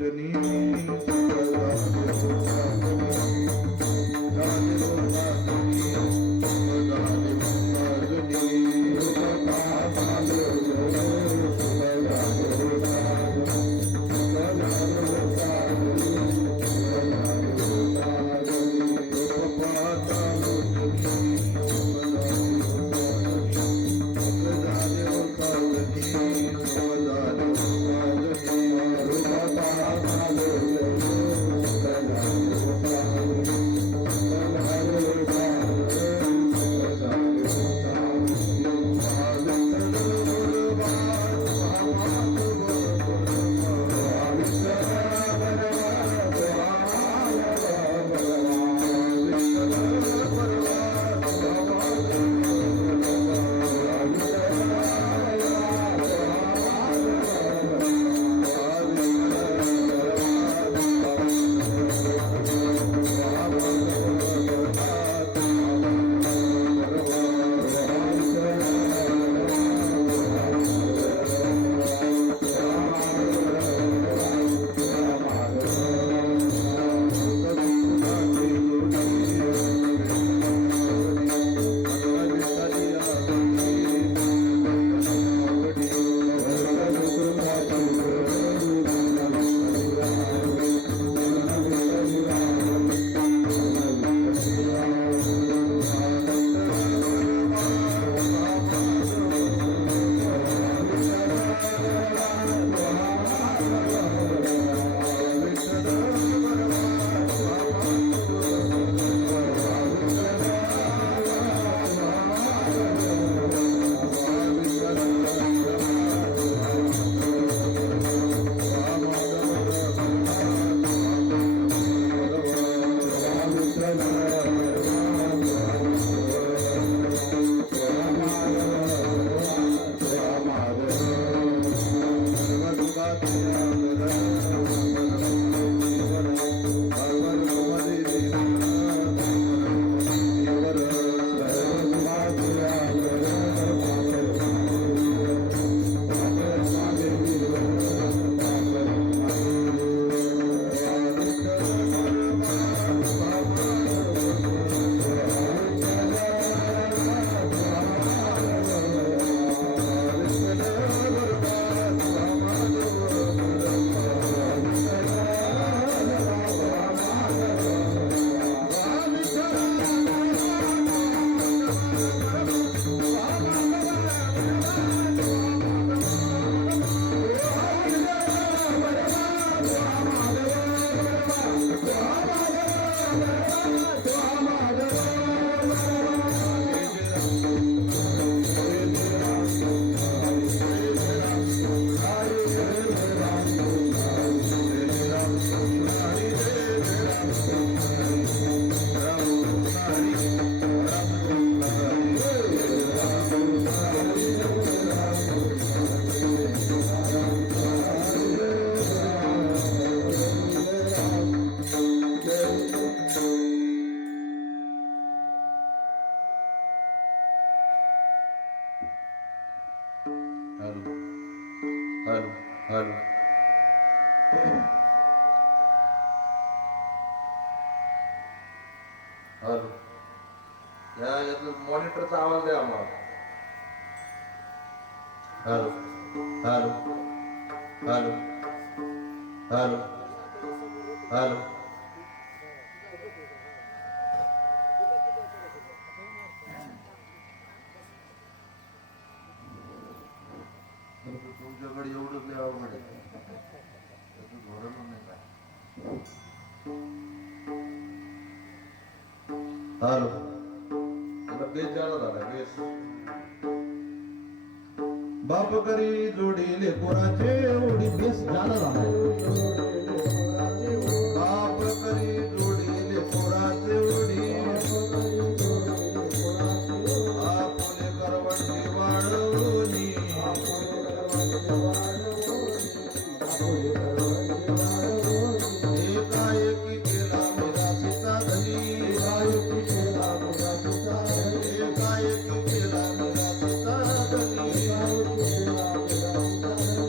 लोचनी सदा मॉनिटरचा आवाज द्या आम्हाला. Hello hello hello hello hello तुमच्याकडे एवढंच लय अवघड आहे. त्याचं धोरण नाही काय. हॅलो त्याला बेस जायला झाला बेस. बाप करी जोडी लेकराचे ओढी बेस जादा झाला. बाप करी जोडी लेकराचे ओढी आपले करवंटी वाढवली एकाएकी केला मेरा सीता धनी एकाएकी केला मेरा सीता धनी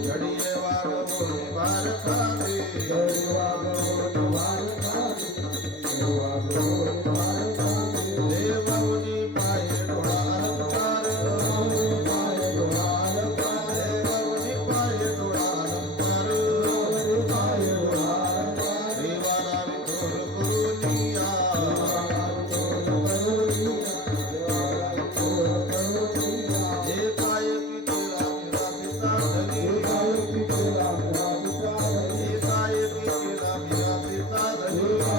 घडिये वाग बोली बार भारताचे देवा गौरी भारताचे देवा गौरी भारताचे देवाहुनी पाये डोळा अलंकार देवाहुनी पाये डोळा अलंकार देवाहुनी पाये डोळा अलंकार देवाहुनी पाये डोळा अलंकार देवाला विठोर करुनिया देवाला विठोर करुनिया हे काय की केला मेरा पिता धनी देवाला विठोर करुनिया हे काय की केला मेरा पिता धनी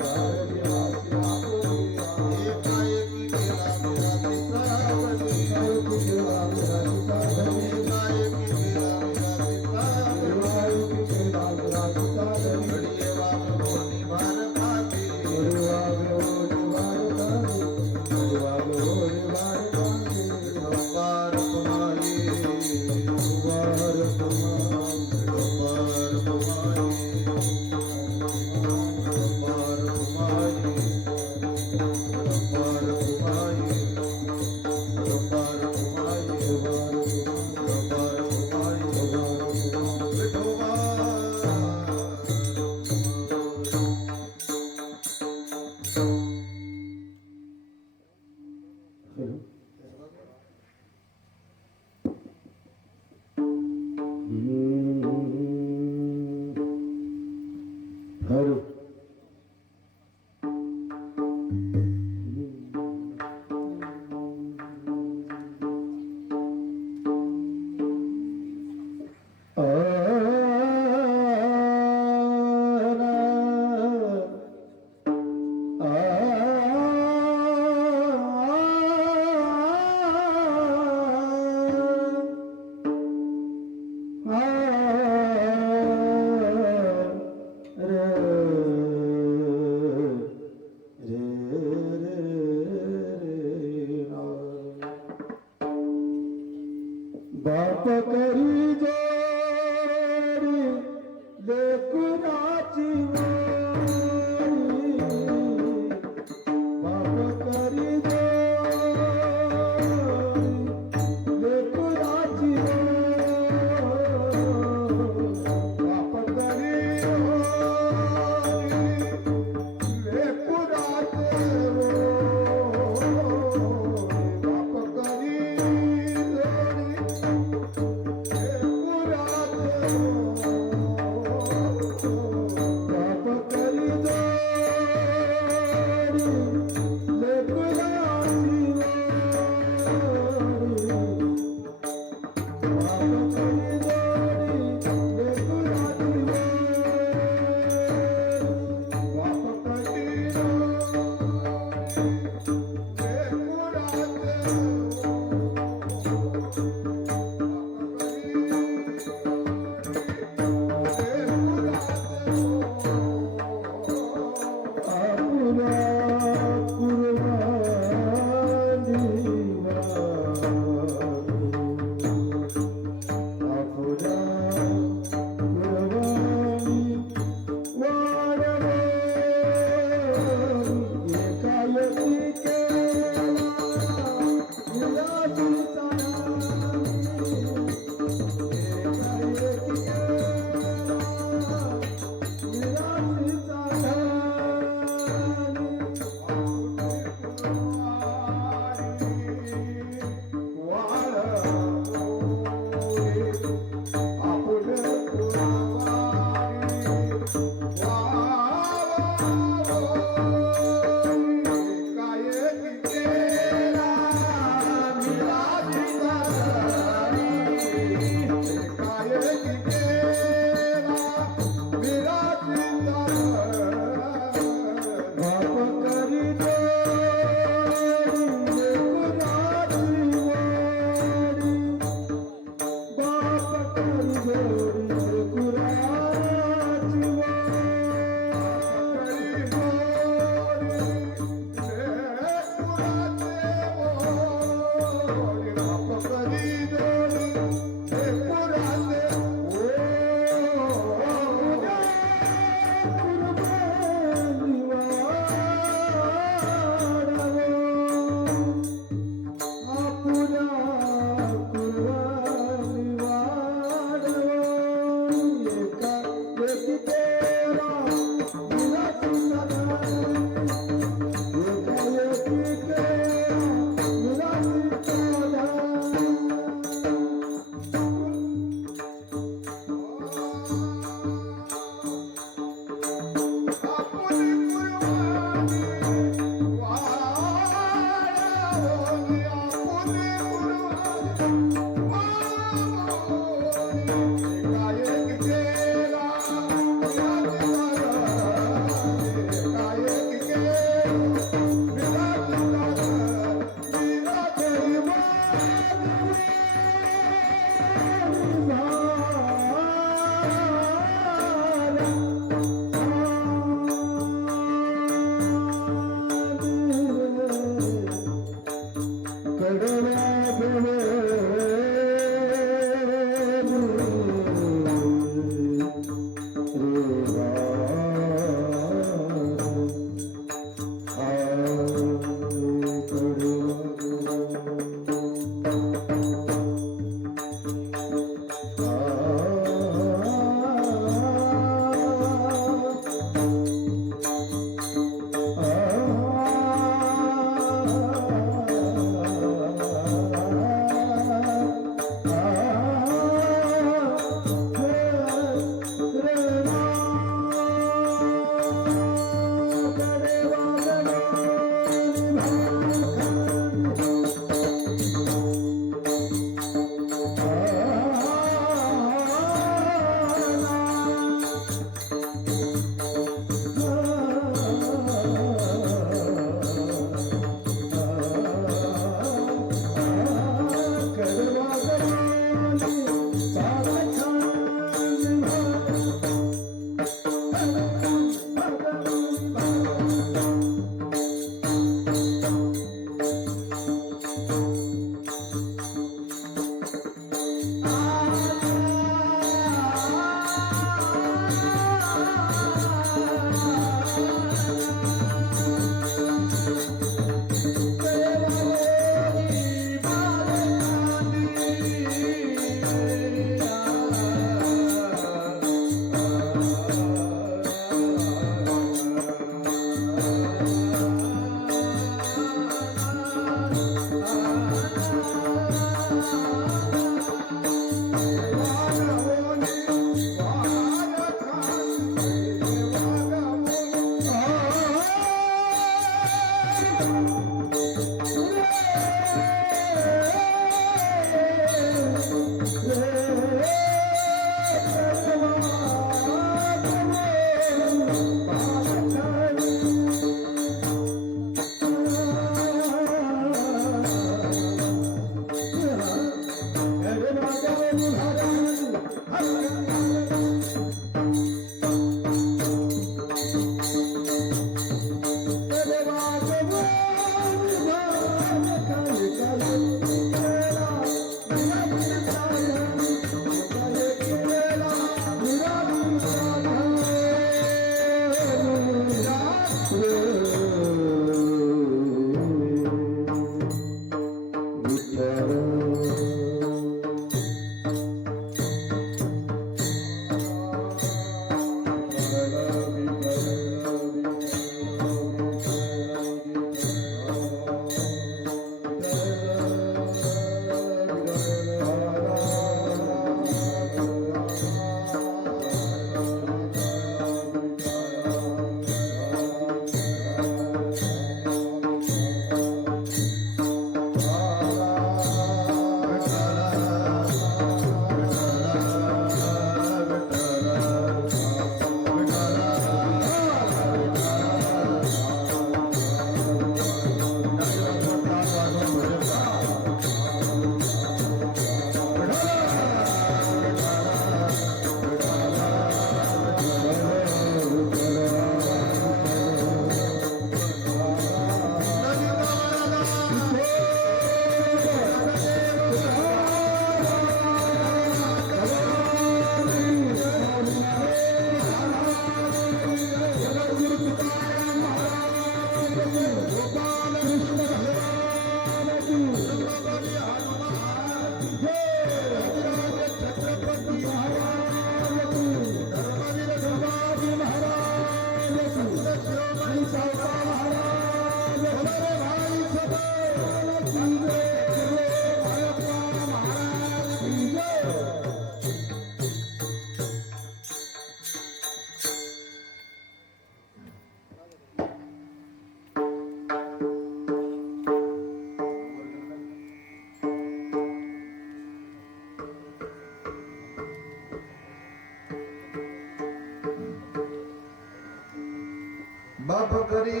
बाप करी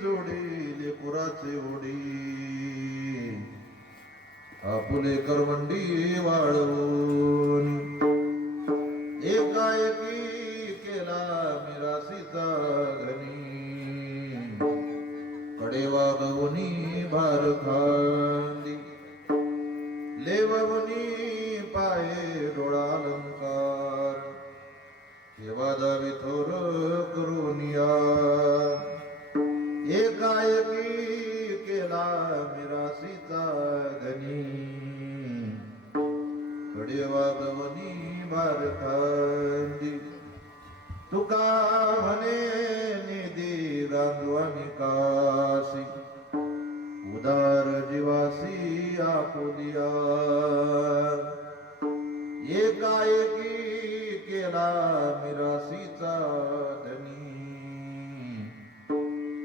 जोडी लेकुराचे ओढी आपुले करवंडी वाळवून एकाएकी केला मिरासीचा घनी कडे वागवनी भार खांदी लेववनी पाये डोळा अलंकार केव्हा दावी थोर करुनिया एकाएकी केला मिरासीचा धनी कडे वागवनी भार खांदी तुका म्हणे निधी गांधवानी काशी उदार जीवासी आपुलिया एकाएकी केला मिरासीचा धनी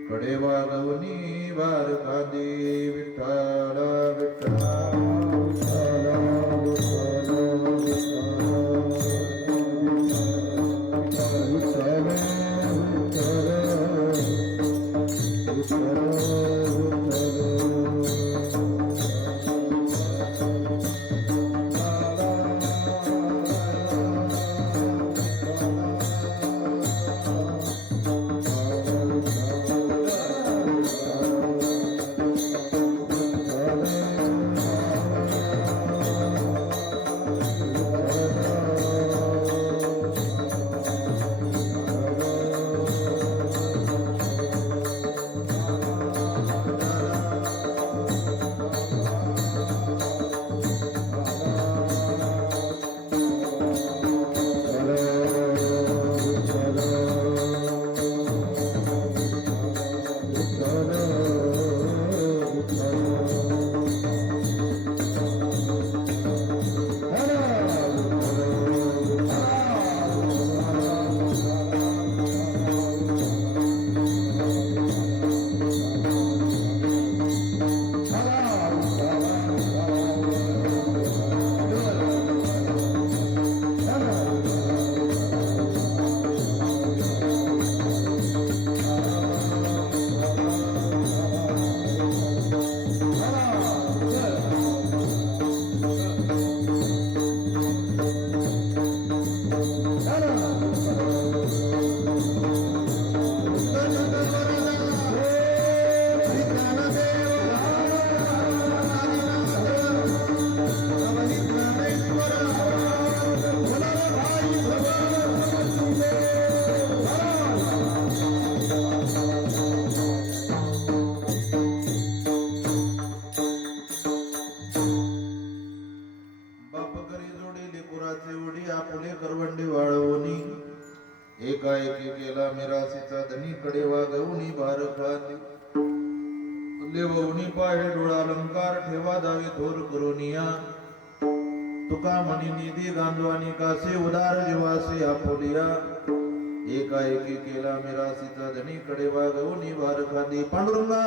कडे वागवनी भार खांदी विठ्ठल विठ्ठल गांधी लेवणी पाहे डोळा अलंकार ठेवा दावे थोर करोनिया तुका मनी निधी गांधवानी कासे उदार जीवासी आपोलिया एकाएकी केला मेरा सीता धनी कडे वागवणी वार खांदी पांडुरंगा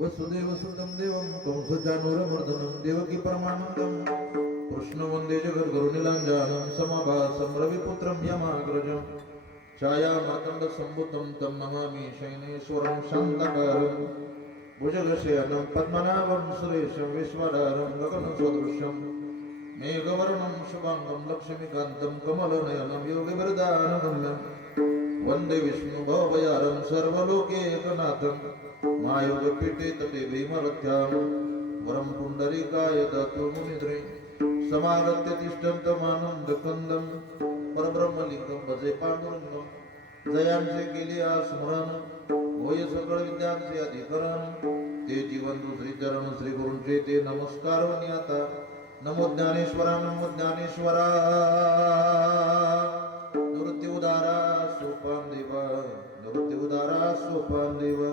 वसुदेव सुतं देवं कंसचानूरमर्दनं देवकी परमानन्दं कृष्ण वन्दे जगद्गुरुनिलाञ्जनं समाभासं रविपुत्रं यमाग्रजं छायामातण्डसम्भुतं तं नमामि शयनेश्वरं शान्तकारं भुजगशयनं पद्मनाभं सुरेशं विश्वधारं गगनसदृशं मेघवर्णं शुभाङ्गं लक्ष्मीकान्तं कमलनयनं योगिवरदानगम्यं वन्दे विष्णुभवयारं सर्वलोकैकनाथं मायोगपीठे तटे भीमरथ्यां वरं पुण्डरीकाय दत्तो मुनिद्रे समागत्य तिष्ठन्तमानन्दकन्दं परब्रह्मलिङ्गं भजे पांडुरंगं जयांचे केले स्मरण होय सकळ विद्यांचे अधिकरण ते जीवन दुसरी चरण श्री गुरूंचे ते नमस्कार वनियाता नमो ज्ञानेश्वरा निवृत्ती उदारा सोपान देवा निवृत्ती उदारा सोपान देवा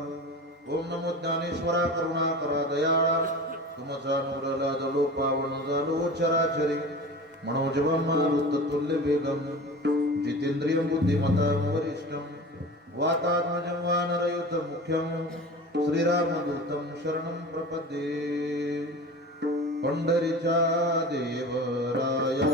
ओम नमो ज्ञानेश्वरा करुणा करा दयाळा तुमचा नूरला दलो पावन झालो चराचरी मनोजवम मारुततुल्य वेगम जितेंद्रियं बुद्धिमतां वरिष्ठं वातात्मजं वानरयुत मुख्यं श्रीरामदूतं शरणं प्रपद्ये पंढरीच्या देवराया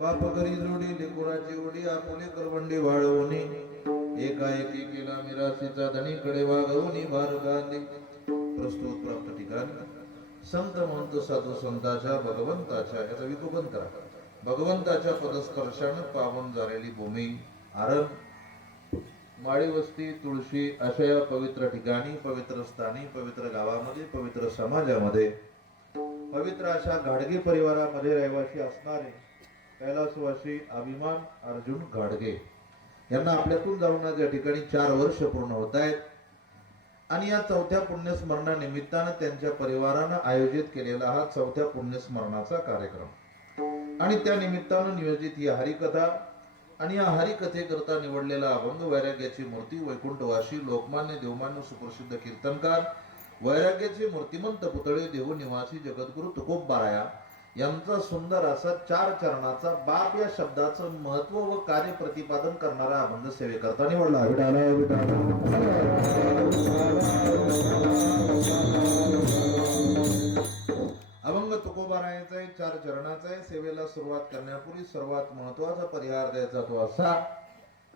बाप करी जोडी लेकुराची उडी आपुले करवंडी वाळवणी एकाएकी केला मिरासीचा धनी कडे वागवणी भार गांधी प्रस्तुत प्राप्त ठिकाणी संत महंत साधू संताच्या भगवंताच्या याचा विकोपन करा भगवंताच्या पदस्पर्शाने पावन झालेली भूमी आरण माळी वस्ती तुळशी अशा या पवित्र ठिकाणी पवित्र स्थानी पवित्र गावामध्ये पवित्र समाजामध्ये पवित्र अशा घाडगे परिवारामध्ये रहिवासी असणारे कैलासवासी अभिमान अर्जुन घाडगे यांना आपल्यातून जाऊन आज या ठिकाणी 4 वर्ष पूर्ण होत आहेत आणि या चौथ्या पुण्यस्मरणा निमित्तानं त्यांच्या परिवारानं आयोजित केलेला हा चौथ्या पुण्यस्मरणाचा कार्यक्रम आणि त्या निमित्तानं नियोजित ही हरिकथा आणि या हरिकथेकरता निवडलेला अभंग वैराग्याची मूर्ती वैकुंठवासी लोकमान्य देवमान्य सुप्रसिद्ध कीर्तनकार वैराग्याचे मूर्तिमंत पुतळे देहू निवासी जगद्गुरु तुकोबाराया यांचा सुंदर असा 4 चरणाचा बाप या शब्दाचं महत्व व कार्य प्रतिपादन करणारा अभंग सेवेकरता निवडला अभंग तुकोबारायाचा आहे 4 चरणाचा आहे सेवेला सुरुवात करण्यापूर्वी सर्वात महत्वाचा परिहार द्यायचा तो असा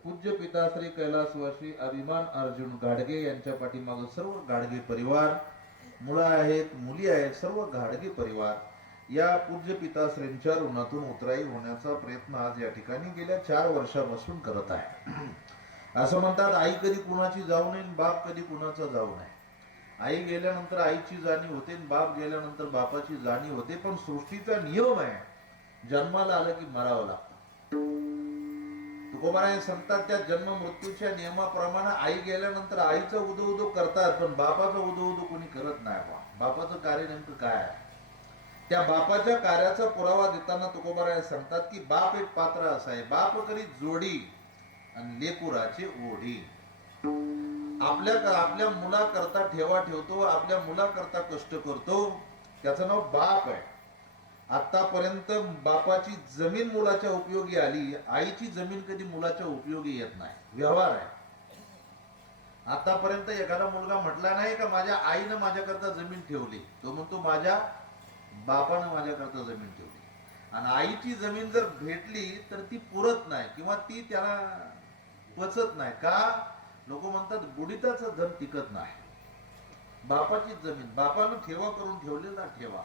पूज्य पिता श्री कैलासवासी अभिमान अर्जुन घाडगे यांच्या पाठीमागे सर्व घाडगे परिवार मुलं आहेत मुली आहेत सर्व घाडगे परिवार या पूज्य पिताश्रींच्या ऋणातून उतराई होण्याचा प्रयत्न आज या ठिकाणी गेल्या 4 वर्षापासून करत आहे. असं म्हणतात, आई कधी कुणाची जाऊ नये, बाप कधी कुणाचा जाऊ नये. आई गेल्यानंतर आईची जाणीव होते, बाप गेल्यानंतर बापाची जाणीव होते. पण सृष्टीचा नियम आहे, जन्माला आलं की मरावं लागतं. तुकोबाराय सांगतात, त्या जन्म मृत्यूच्या नियमाप्रमाणे आई गेल्यानंतर आईचं उदो उदो करतात, पण बापाचं उदो उदो कोणी करत नाही. बापाचं कार्य नेमकं काय आहे? त्या बापाच्या कार्याचा पुरावा देताना तुकोबाराय सांगतात की बाप एक पात्र असा आहे, बाप करी जोडी आणि लेकुराची ओढी. आपल्या मुलाकरता ठेवा ठेवतो, आपल्या मुलाकरता कष्ट करतो, त्याचं नाव बाप आहे. आतापर्यंत बापाची जमीन मुलाच्या उपयोगी आली, आईची जमीन कधी मुलाच्या उपयोगी येत नाही. व्यवहार आहे. आतापर्यंत एखादा मुलगा म्हटला नाही का माझ्या आईनं माझ्याकरता जमीन ठेवली, तो म्हणतो माझ्या बापानं माझ्याकरता जमीन ठेवली. आणि आईची जमीन जर भेटली तर ती पुरत नाही किंवा ती त्याला पचत नाही. का? लोक म्हणतात बुडीताचं धन टिकत नाही. बापाची जमीन बापानं ठेवा करून ठेवलेला ठेवा.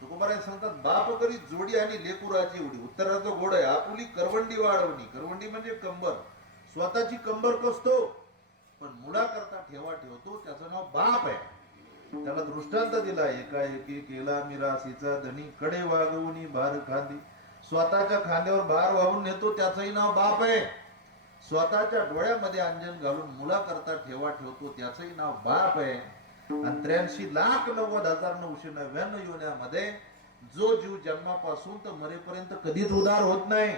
तुकोबाराय सांगतात, बाप करी जोडी आणि लेकुराची उडी. उत्तराचा गोड आहे, आपुली करवंडी वाढवणी. करवंडी म्हणजे कंबर, स्वतःची कंबर कसतो पण मुलाकरता ठेवा ठेवतो, त्याचं नाव बाप आहे. त्याला दृष्टांत दिला, एकाएकी केला मिरासीचा धनी, कडे वागवून भार खांदी. स्वतःच्या खांद्यावर भार वाहून नेतो, त्याचंही नाव बाप आहे. स्वतःच्या डोळ्यामध्ये अंजन घालून मुलाकरता ठेवा ठेवतो, त्याचंही नाव बाप आहे. आणि 83,90,999 योन्यामध्ये जो जीव जन्मापासून तर मरेपर्यंत कधीच उदार होत नाही.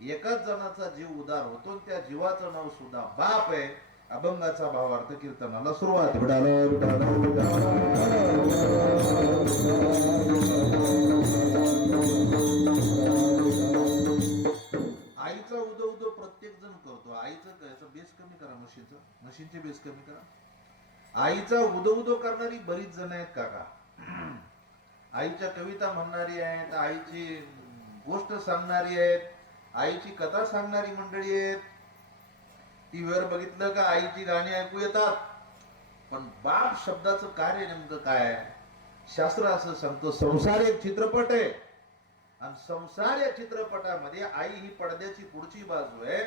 एकाच जणाचा जीव उदार होतो, त्या जीवाचं नाव सुद्धा बाप आहे. अभंगाचा भावार्थ कीर्तनाला सुरुवात. आईचा उदो उदो प्रत्येक जण करतो. आईचं बेस कमी करा, मशीनचे बेस कमी करा. आईचा उदो उदो करणारी बरीच जण आहेत काका. आईच्या कविता म्हणणारी आहेत, आईची गोष्ट सांगणारी आहेत, आईची कथा सांगणारी मंडळी आहेत. टीव्हीवर बघितलं का आईची गाणी ऐकू येतात. पण बाप शब्दाचं कार्य नेमकं काय आहे? शास्त्र असं सांगतो, संसार एक चित्रपट आहे आणि संसार या चित्रपटामध्ये आई ही पडद्याची पुढची बाजू आहे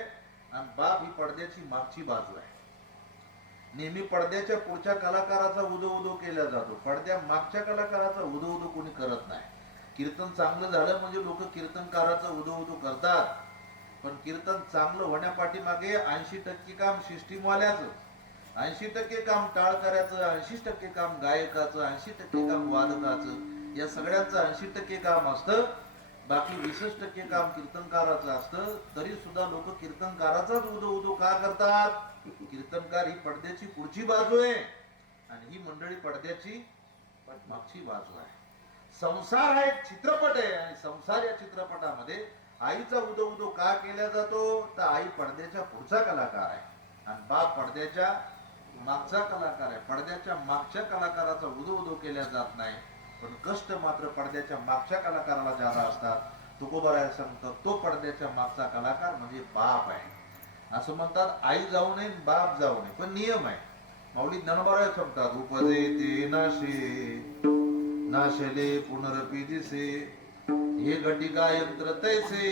आणि बाप ही पडद्याची मागची बाजू आहे. नेहमी पडद्याच्या पुढच्या कलाकाराचा उदो उदो केला जातो, पडद्या मागच्या कलाकाराचा उदो उदो कोणी करत नाही. कीर्तन चांगलं झालं म्हणजे लोक कीर्तनकाराचा उदो उदो करतात, पण कीर्तन चांगलं होण्यापाठीमागे 80% काम सिस्टीमवाल्याचं, 80% काम टाळकऱ्याचं, 80% काम गायकाचं, 80% काम वादकाचं, या सगळ्यांचं 80% काम असतं. बाकी 20% काम कीर्तनकाराचं असतं. तरी सुद्धा लोक कीर्तनकाराचाच उदो उदो का करतात? कीर्तनकार ही पडद्याची पुढची बाजू आहे आणि ही मंडळी पडद्याची मागची बाजू आहे. संसार हा एक चित्रपट आहे आणि संसार या चित्रपटामध्ये आईचा उदो उदो का केला जातो? तर आई पडद्याच्या पुढचा कलाकार आहे आणि बाप पडद्याच्या मागचा कलाकार आहे. पडद्याच्या मागच्या कलाकाराचा उदो उदो केला जात नाही, पण कष्ट मात्र पडद्याच्या मागच्या कलाकाराला ज्यादा असतात. तुकोबाराय सांगतात, तो पडद्याच्या मागचा कलाकार म्हणजे बाप आहे. असं म्हणतात, आई जाऊ नये बाप जाऊ नये, पण नियम आहे. माऊली ज्ञानोबाराय सांगतात, उपजे ते नाशे नाशले पुनरपी दिसे, हे घटिका यंत्र तैसे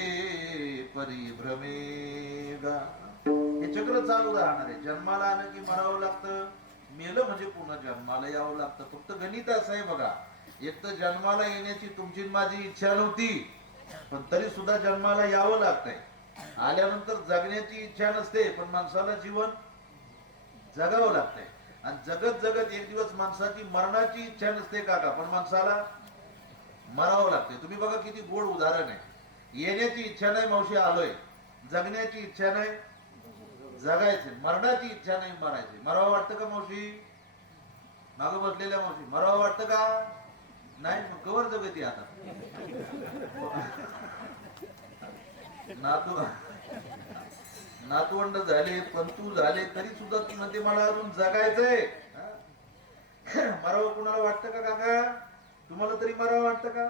परिभ्रमेगा. हे चक्र चालू राहणार आहे. जन्माला आलं की मरावं लागतं, मेलं म्हणजे पुन्हा जन्माला यावं लागतं. फक्त गणित असं आहे बघा, एक तर जन्माला येण्याची तुमची माझी इच्छा नव्हती, पण तरी सुद्धा जन्माला यावं लागतंय. आल्यानंतर जगण्याची इच्छा नसते, पण माणसाला जीवन जगावं लागतंय. आणि जगत जगत एक दिवस माणसाची मरणाची इच्छा नसते काका, पण माणसाला मरावं लागते. तुम्ही बघा किती गोड उदाहरण आहे. येण्याची इच्छा नाही मावशी आलोय, जगण्याची इच्छा नाही जगायचे, मरणाची इच्छा नाही मरायचे. मरावं वाटतं का मावशी? मागं बसलेल्या मावशी, मरावं वाटतं का? नाही, मग कवर जगती आता. नातवंड झाले, पंतू झाले, तरी सुद्धा ती म्हणते मला अजून जगायचंय. मरावं कुणाला वाटतं का काका? तुम्हाला तरी मरावं वाटतं का?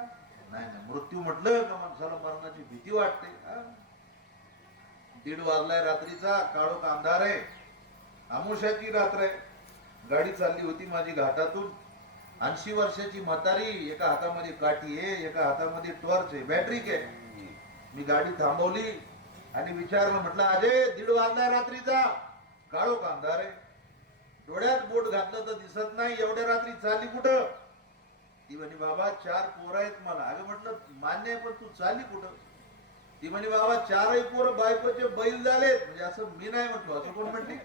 नाही नाही, मृत्यू म्हटलं का माणसाला मरणाची भीती वाटते. 1:30 वाजलाय रात्रीचा, काळोख अंधार आहे, अमावस्याची रात्र आहे. गाडी चालली होती माझी घाटातून, 80 वर्षाची म्हातारी, एका हातामध्ये काठी आहे, एका हातामध्ये टॉर्च आहे, बॅटरी आहे. मी गाडी थांबवली आणि विचारलं, म्हटलं अजय 1:30 वाजलाय रात्रीचा, काळो अंधार आहे, डोळ्यात बोट घातलं तर दिसत नाही, एवढ्या रात्री चालली कुठं? ती म्हणे बाबा 4 पोरं आहेत मला. अगं म्हटलं मान्य आहे, पण तू चालली कुठं? ती म्हणे बाबा 4ही पोरं बायकोचे बैल झालेत. म्हणजे असं मी नाही म्हटलं, असं कोण म्हणते?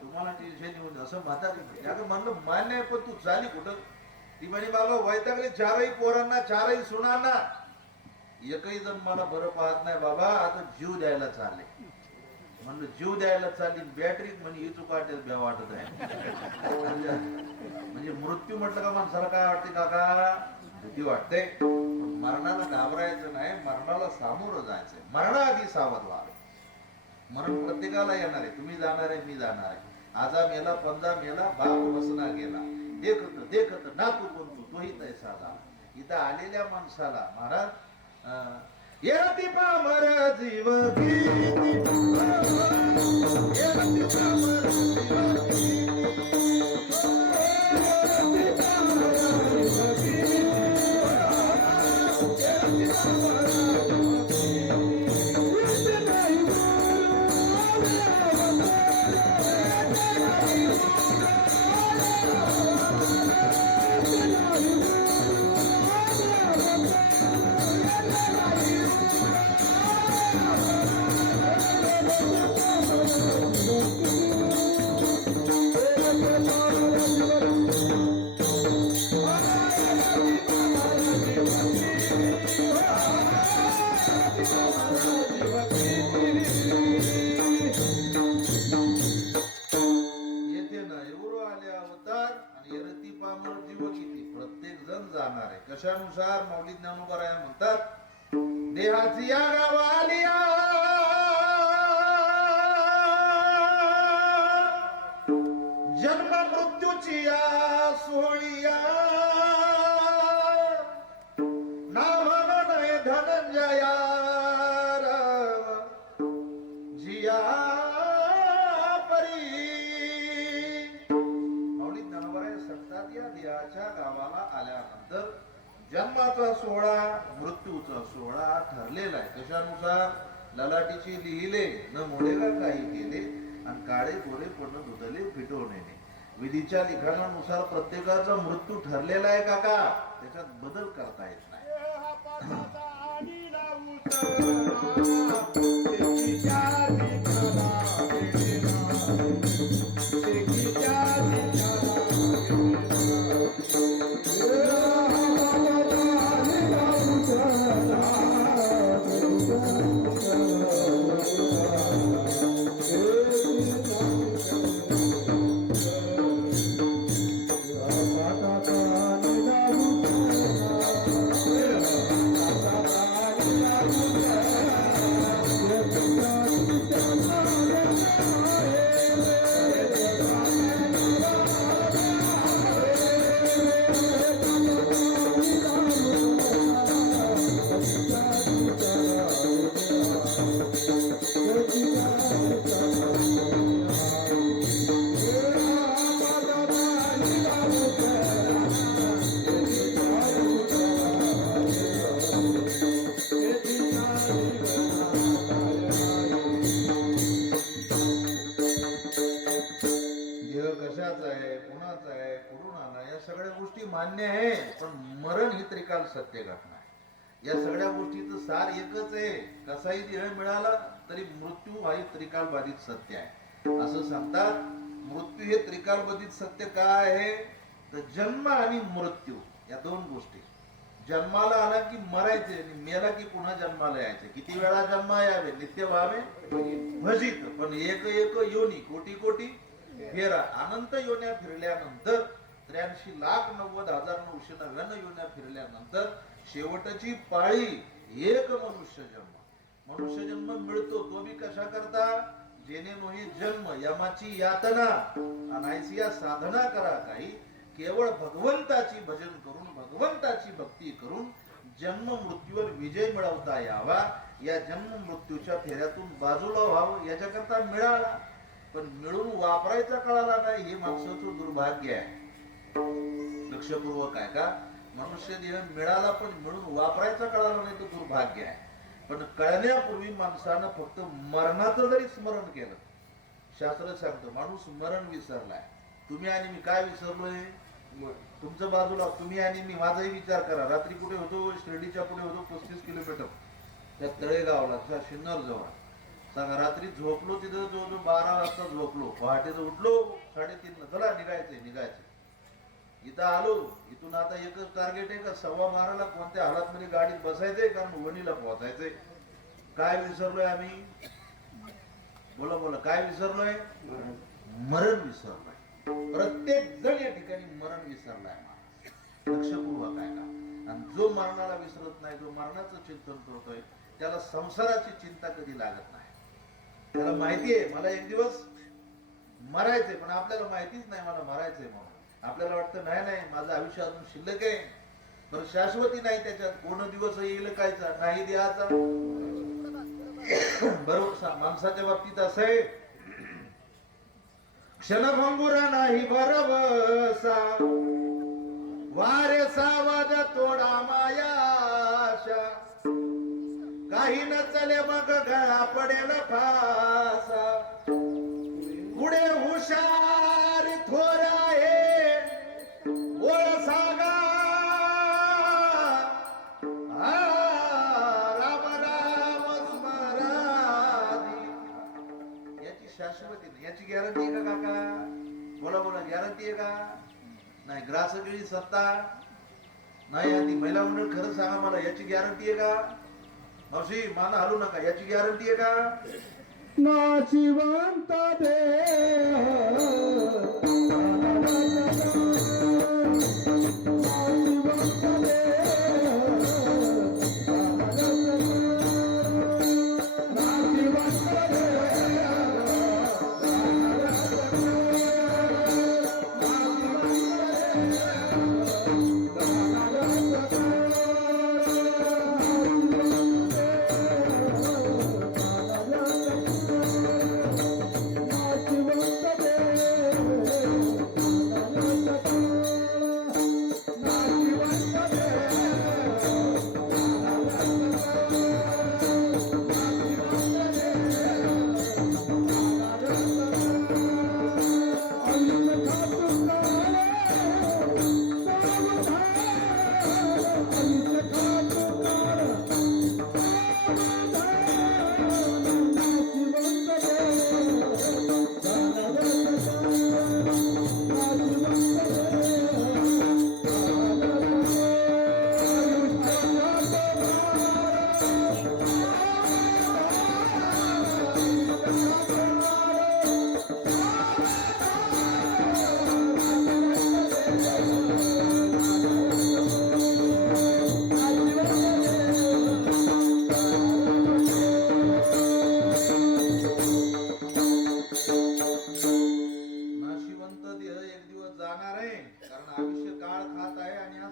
तुम्हाला टेन्शन येऊन असं म्हातारी म्हणे. अगं म्हणलं मान्य आहे, पण तू चालली कुठं? ती म्हणे बाबा वैतागले 4ही पोरांना, 4ही सुनांना, एकही जण मला बरं पाहत नाही बाबा, आता जीव द्यायला चालले. म्हणलं जीव द्यायला चालली, बॅटरी म्हणे ही चुकाटेल ब्या वाटत आहे. म्हणजे मृत्यू म्हटलं का माणसाला काय वाटते काका? भीती वाटते. मरणाला घाबरायचं नाही, मरणाला सामोरं जायचंय. मरणाआधी सावध व्हावे. मरण प्रत्येकाला येणार आहे. तुम्ही जाणार आहे, मी जाणार आहे. आजा मेला, पंजा मेला, बाप बसना गेला, देखत देखत नातू कोणतू तोही तैसा झाला. इथं आलेल्या माणसाला महाराज येती पामर जीव गीती, येती पामर जीव गीती, कशानुसार? माऊली ज्ञानोबा म्हणतात, देहाची या गावालिया जन्म मृत्यूची या सोहळिया, नावानं नये धनंजया जिया परी. माऊली ज्ञानोबा सांगतात, या देहाच्या गावाला आल्यानंतर जन्माचा सोहळा, मृत्यूचा सोहळा ठरलेला आहे. कशानुसार? ललाटीची लिहिले न मोडेगा काही केले, आणि काळे गोरे पडणं धुतले फिटवणे. विधीच्या लिखाणानुसार प्रत्येकाचा मृत्यू ठरलेला आहे काका, त्याच्यात बदल करता येत नाही. मान्य आहे, पण मरण ही त्रिकाल सत्य घटना आहे. या सगळ्या गोष्टीचं सार एकच आहे. कसाही देह मिळाला तरी मृत्यू हा त्रिकाल बाधित सत्य आहे. असं सांगतात, मृत्यू हे त्रिकाल बाधित सत्य काय आहे? तर जन्म आणि मृत्यू या दोन गोष्टी. जन्माला आला की मरायचे, आणि मेला की पुन्हा जन्माला यायचे. किती वेळा जन्म यावे, नित्य व्हावे भजित, पण एक एक योनी कोटी कोटी फेरा. अनंत योन्या फिरल्यानंतर 83,90,999 योन्या फिरल्यानंतर शेवटची पाळी एक मनुष्य जन्म. मनुष्य जन्म मिळतो तो बी कशा करता? जेणे मोहे जन्म यमाची यातना, अनायसिया साधना करा काही, केवळ भगवंताची भजन करून, भगवंताची भक्ती करून जन्म मृत्यूवर विजय मिळवता यावा. या जन्म मृत्यूच्या फेऱ्यातून बाजूला व्हावं याच्याकरता मिळाला. पण मिळून वापरायचा कळाला नाही हे माणसाचं दुर्भाग्य आहे. लक्षपूर्वक आहे का? मनुष्य देह मिळाला पण मिळून वापरायचा कळाला नाही तो दुर्भाग्य आहे. पण कळण्यापूर्वी माणसानं फक्त मरणाचं जरी स्मरण केलं, शास्त्र सांगतं माणूस मरण विसरलाय. तुम्ही आणि मी काय विसरलोय? तुमच्या बाजूला तुम्ही आणि मी माझाही विचार करा. रात्री कुठे होतो? शिर्डीच्या पुढे होतो 35 किलोमीटर त्या तळेगावला शिन्नर जवळ. सांगा रात्री झोपलो तिथं जवळजवळ 12 वाजता झोपलो. पहाटेच उठलो 3:30 चला निघायचंय. इथं आलो. इथून आता एकच टार्गेट आहे का 12:15 कोणत्या हालात मध्ये गाडीत बसायचंय कारण वणीला पोहोचायचंय. काय विसरलोय आम्ही? बोला बोला काय विसरलोय? मरण विसरलोय. प्रत्येक जण या ठिकाणी मरण विसरलाय. लक्षपूर्वक आहे का? आणि जो मरणाला विसरत नाही, जो मरणाचं चिंतन करतोय त्याला संसाराची चिंता कधी लागत नाही. त्याला माहिती आहे मला एक दिवस मरायचंय, पण आपल्याला माहितीच नाही मला मरायचंय म्हणून. आपल्याला वाटतं नाही माझं आयुष्य अजून शिल्लक आहे, पण शाश्वती नाही त्याच्यात. कोण दिवस येईल कायचा नाही द्यायचा. बरोबर माणसाच्या बाबतीत असं आहे, क्षणभंगुरा नाही भरवसा वारे सावाज तोडा मायाशा काही न चले मग गळा पडेल फासा पुढे हुशार थोर आहे ओळ सागा राम राम स्मरादी. याची शाश्वती नाही. याची गॅरंटी आहे का काका? बोला बोला गॅरंटी आहे का? नाही. ग्रासगिरी सत्ता नाही. आधी महिला मंडळ खरं सांगा मला याची गॅरंटी आहे का? मावशी माना हलू नका. याची गॅरंटी आहे का? नाशिवंत देह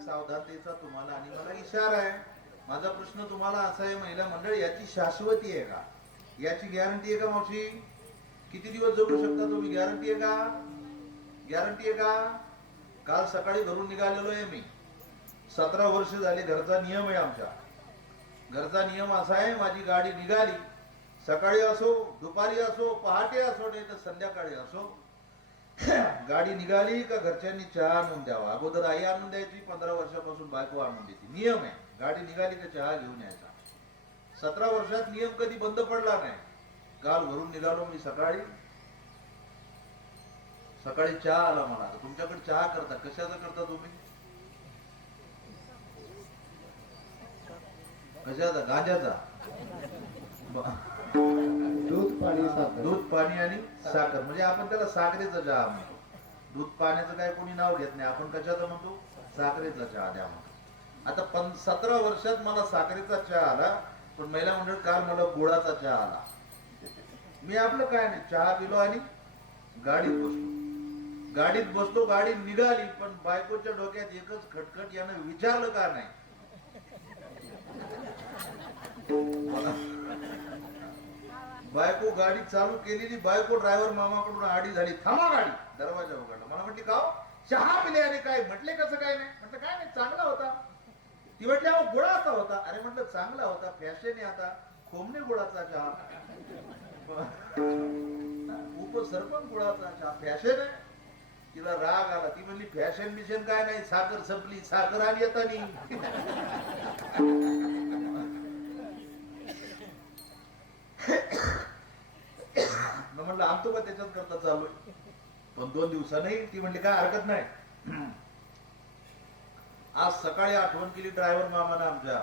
सावधानतेचा तुम्हाला आणि मला इशारा आहे. माझा प्रश्न तुम्हाला असा आहे महिला मंडळ याची शाश्वती आहे का? याची गॅरंटी आहे का मावशी? किती दिवस जगू शकता तुम्ही? गॅरंटी आहे का? गॅरंटी आहे का? काल सकाळी घरून निघालेलो आहे मी. 17 वर्ष झाले. घरचा नियम आहे आमच्या. घरचा नियम असा आहे माझी गाडी निघाली सकाळी असो दुपारी असो पहाटे असो नाही तर संध्याकाळी असो गाडी निघाली का घरच्यांनी चहा आणून द्यावा. अगोदर आई आणून द्यायची. 15 वर्षापासून बायको आणून देते. नियम आहे. गाडी निघाली का चहा घेऊन यायचा. 17 वर्षात नियम कधी बंद पडला नाही. काल घरून निघालो मी सकाळी चहा आला मला. तुमच्याकडे चहा करता कशाचा करता तुम्ही? कशाचा? गांजाचा? दूध पाणी आणि साखर म्हणजे आपण त्याला साखरेचा चहा म्हणतो. दूध पाण्याचं काय कोणी नाव घेत नाही. आपण कशाचा म्हणतो? साखरेचा चहा द्या म्हणतो. आता 17 वर्षात मला साखरेचा चहा आला, पण महिला मंडळ काल मला गुळाचा चहा आला. मी आपलं काय नाही चहा पिलो आणि गाडीत बसलो. गाडी निघाली पण बायकोच्या डोक्यात एकच खटखट, यानं विचारलं का नाही. बायको गाडी चालू केलेली, बायको ड्रायव्हर मामाकडून आडी झाली, थांबा गाडी, दरवाजा उघडला. मला म्हटली का हो? चहा पिले आणि काय? म्हटले कसं काय नाही? म्हटलं काय नाही, चांगला होता. ती म्हटली अहो गुळाचा होता. अरे म्हटलं चांगला होता, फॅशन आहे आता, खोमने गुळाचा चहा, उपसरपण गुळाचा चहा, फॅशन आहे. तिला राग आला, ती म्हणली फॅशन बिशन काय नाही, साखर संपली, साखर आली आता नाही. म्हणलं आणतो का त्याच्यात करता चालू आहे. पण 2 दिवसांनी ती म्हणली काय हरकत नाही. आज सकाळी आठवण केली ड्रायव्हर मामाने आमच्या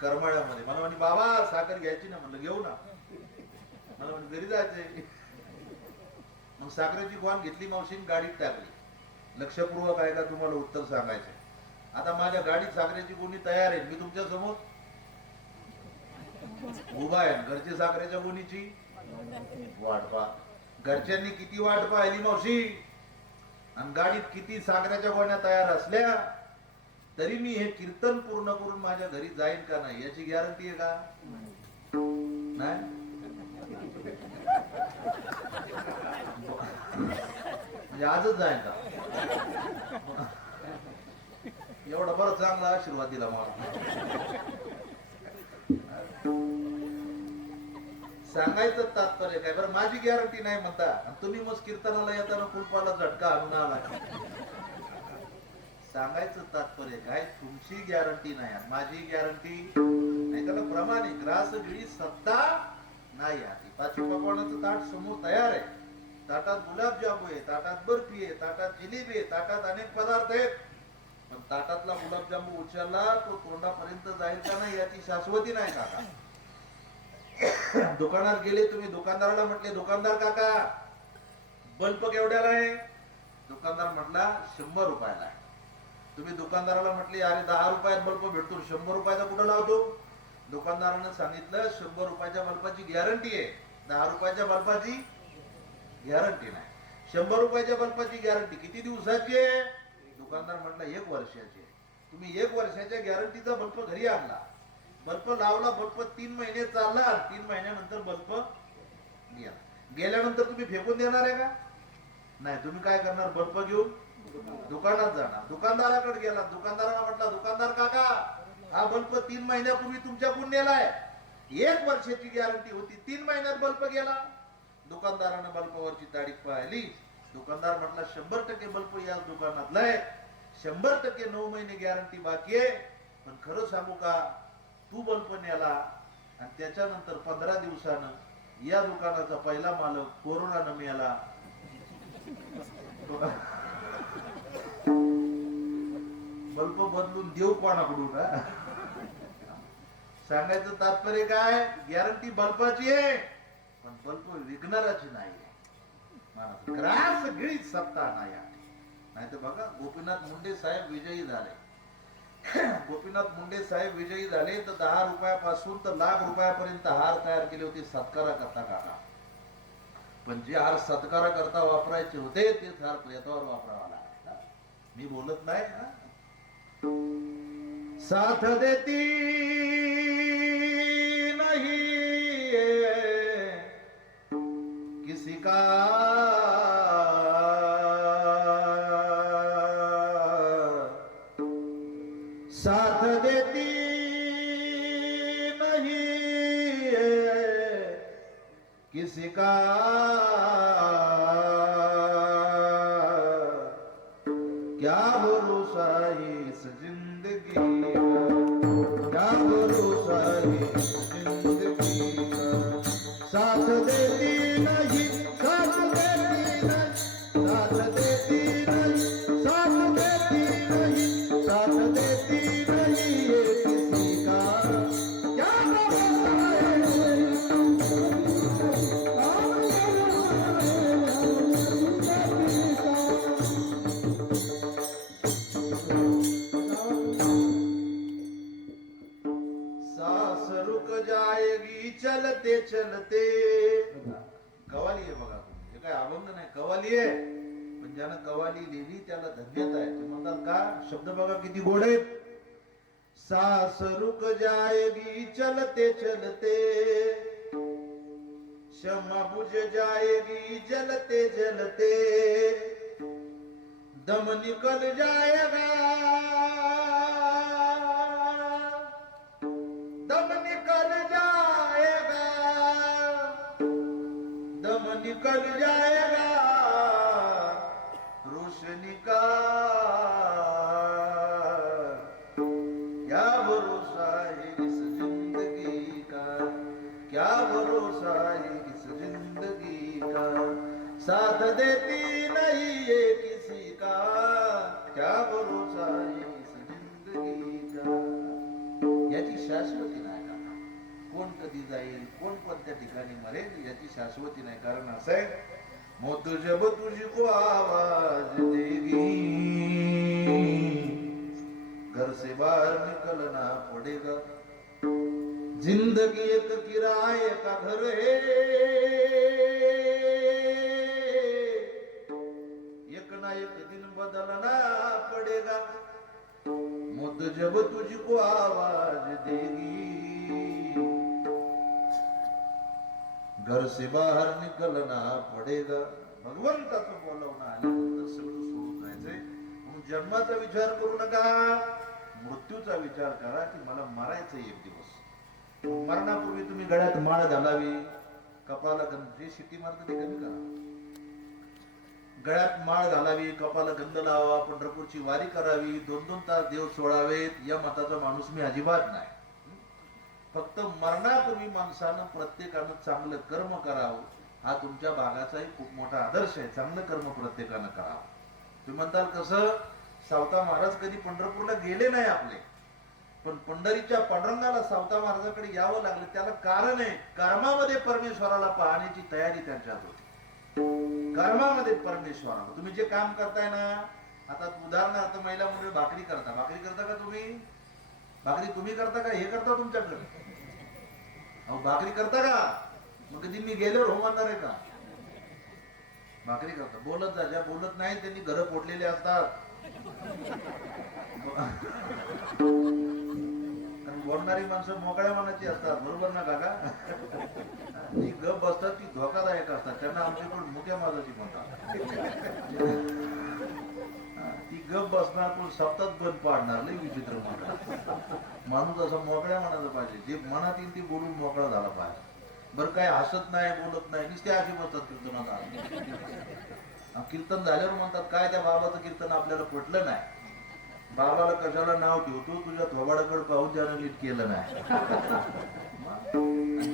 करमाळ्यामध्ये. मला म्हणे बाबा साखर घ्यायची ना. म्हणलं घेऊ ना. मला म्हणजे घरी जायचंय. मग साखरेची गोण घेतली, मावशीने गाडीत टाकली. लक्षपूर्वक आहे का तुम्हाला उत्तर सांगायचं. आता माझ्या गाडीत साखरेची गोणी तयार आहे, मी तुमच्या समोर उभा आहे. घरची साखरेच्या गोणीची वाट पहा. घरच्यांनी किती वाट पाहिली मावशी, आणि गाडीत किती साखरेच्या गोण्या तयार असल्या तरी मी हे कीर्तन पूर्ण करून माझ्या घरी जाईन का नाही याची गॅरंटी आहे का? नाही. म्हणजे आजच जाईन का? एवढा बरं चांगला आशीर्वाद दिला मला. सांगायचं तात्पर्य काय बरं, माझी गॅरंटी नाही म्हणता, आणि तुम्ही मग कीर्तनाला येताना कुलपाला झटका आणून आला. सांगायचं तात्पर्य काय, तुमची गॅरंटी नाही, माझी गॅरंटी नाही. त्याला प्रमाणे ग्रास गिळी सत्ता नाही आली. पाचवी पकवानाचं ताट समोर तयार आहे. ताटात गुलाबजामू आहे, ताटात बर्फी आहे, ताटात जिलेबी आहे, ताटात अनेक पदार्थ आहेत. पण ताटातला गुलाबजामू उचलला तो तोंडापर्यंत जाईल का नाही याची शाश्वती नाही काका. दुकानात गेले तुम्ही, दुकानदाराला म्हटले दुकानदार काका बल्ब केवढ्याला आहे? दुकानदार म्हटला 100 रुपयाला आहे. तुम्ही दुकानदाराला म्हटले अरे 10 रुपयात बल्ब भेटतो, 100 रुपयाचा कुठं लावतो? दुकानदारानं सांगितलं 100 रुपयाच्या बल्बाची गॅरंटी आहे, 10 रुपयाच्या बल्बाची गॅरंटी नाही. 100 रुपयाच्या बल्बाची गॅरंटी किती दिवसाची आहे? दुकानदार म्हटला 1 वर्षाची आहे. तुम्ही 1 वर्षाच्या गॅरंटीचा बल्ब घरी आणला, बल्ब लावला, बल्ब 3 महिने चालला, 3 महिन्यानंतर बल्ब गेला. गेल्यानंतर तुम्ही फेकून देणार आहे का? नाही. तुम्ही काय करणार? बल्ब घेऊन दुकानात जाणार. दुकानदाराकडे गेला, दुकानदाराला म्हटला दुकानदार काका हा बल्ब 3 महिन्यापूर्वी तुमच्याकडून नेलाय, 1 वर्षाची गॅरंटी होती, 3 महिन्यात बल्ब गेला. दुकानदारानं बल्बावरची तारीख पाहिली. दुकानदार म्हटला 100% बल्ब या दुकानातला आहे, 100% 9 महिने गॅरंटी बाकी आहे. पण खरं सांगू का, तू बल्ब नेला आणि त्याच्यानंतर 15 दिवसानं या दुकानाचा पहिला मालक कोरोनानं मेला. बल्ब बदलून देऊ कोणाकडून? सांगायचं तात्पर्य काय, गॅरंटी बल्बाची आहे पण बल्ब विकणाराची नाही. ग्रास गिळीत सत्ता नाही. नाही तर बघा गोपीनाथ मुंडे साहेब विजयी झाले. गोपीनाथ मुंडे साहेब विजयी झाले तर 10 रुपयापासून तर लाख रुपयापर्यंत हार तयार केले होते सत्कारा करता काका. पण जे हार सत्कारा करता वापरायचे होते तेच हार प्रेतावर वापरावा लागला. मी बोलत नाही ना. साथ देती नहीं किसी का साथ देती नहीं किसी का क्या भरोसा इस जिंदगी का, क्या भरोसा इस जिंदगी का। साथ देती नहीं, साथ देती नहीं, साथ देती नहीं, साथ देती नहीं, साथ देती नहीं ये किसी का, क्या भरोसा है। सांस रुक जाएगी चलते चलते. कवाली आहे बघा, हे काय अभंग नाही, कवाली आहे. पण ज्यानं कवाली लिहिली त्याला धन्यता आहे. ते म्हणतात का, शब्द बघा किती गोड आहेत. सांस रुक जाएगी चलते चलते, क्षमा बुझ जाएगी जलते जलते, दम निकल जाएगा, दम निकल जाएगा, दम निकल जाएगा रोशनी का, क्या भरोसा है इस जिंदगी का, क्या भरोसा है इस जिंदगी का, साथ देती नहीं ये किसी का, क्या भरोसा है इस जिंदगी का. याची शाश्वती नाही का, कोण कधी जाईल, कोण कोणत्या ठिकाणी मरेल याची शाश्वती नाही. कारण असं आहे, मौत जब तुझको आवाज देगी, घर से बाहर निकलना पड़ेगा. जिंदगी एक किराए का घर है, एक ना एक दिन बदलना पड़ेगा. मौत जब तुझको आवाज देगी, घर से बाहर निकलना पडेगा. भगवंताचं बोलावणं आल्यानंतर सगळं सोडून जायचंय. म्हणून जन्माचा विचार करू नका, मृत्यूचा विचार करा की मला मरायचंय एक दिवस. मरणापूर्वी तुम्ही गळ्यात माळ घालावी, कपाला जे शिटी मारत ते कमी करा. गळ्यात माळ घालावी, कपाला गंध लावा, पंढरपूरची वारी करावी, 2-2 तास देव सोडावेत, या मताचा माणूस मी अजिबात नाही. फक्त मरणापूर्वी माणसानं प्रत्येकानं चांगलं कर्म करावं, हा तुमच्या भागाचाही खूप मोठा आदर्श आहे. चांगलं कर्म प्रत्येकानं करावं. तुम्ही म्हणताल कसं, सावता महाराज कधी पंढरपूरला गेले नाही आपले, पण पंढरीच्या पांडुरंगाला सावता महाराजाकडे यावं लागलं. त्याला कारण आहे, कर्मामध्ये परमेश्वराला पाहण्याची तयारी त्यांच्यात होती. कर्मामध्ये परमेश्वराला, तुम्ही जे काम करताय ना, आता उदाहरणार्थ महिला मुले भाकरी करता का तुम्ही? भाकरी तुम्ही करता का, हे करता तुमच्याकडे? अहो भाकरी करता का? मग कधी मी गेल्यावर हो म्हणणार आहे का? भाकरी करता, बोलत जा. ज्या बोलत नाही त्यांनी घरं फोडलेले असतात. बोलणारी माणसं मोकळ्या मनाची असतात, बरोबर ना काका? ती गप बसतात, ती धोकादायक असतात. त्यांना आमच्याकडून मुक्या माजाची म्हणतात. ती गप बसणार पण सतत बंद पाडणार, लई विचित्र म्हणतात. माणूस असा मोकळ्या मनाचा पाहिजे, जे मनात येईल ती बोलून मोकळा झाला पाहिजे. बरं काय हसत नाही, बोलत नाही, नुसते अशी बसतात कीर्तनात. कीर्तन झाल्यावर म्हणतात काय त्या बाबाचं कीर्तन आपल्याला पटलं नाही. बाबाला कशाला नाव ठेवतो, तुझ्या थोबाडाकडे पाहून त्यानं नीट केलं नाही.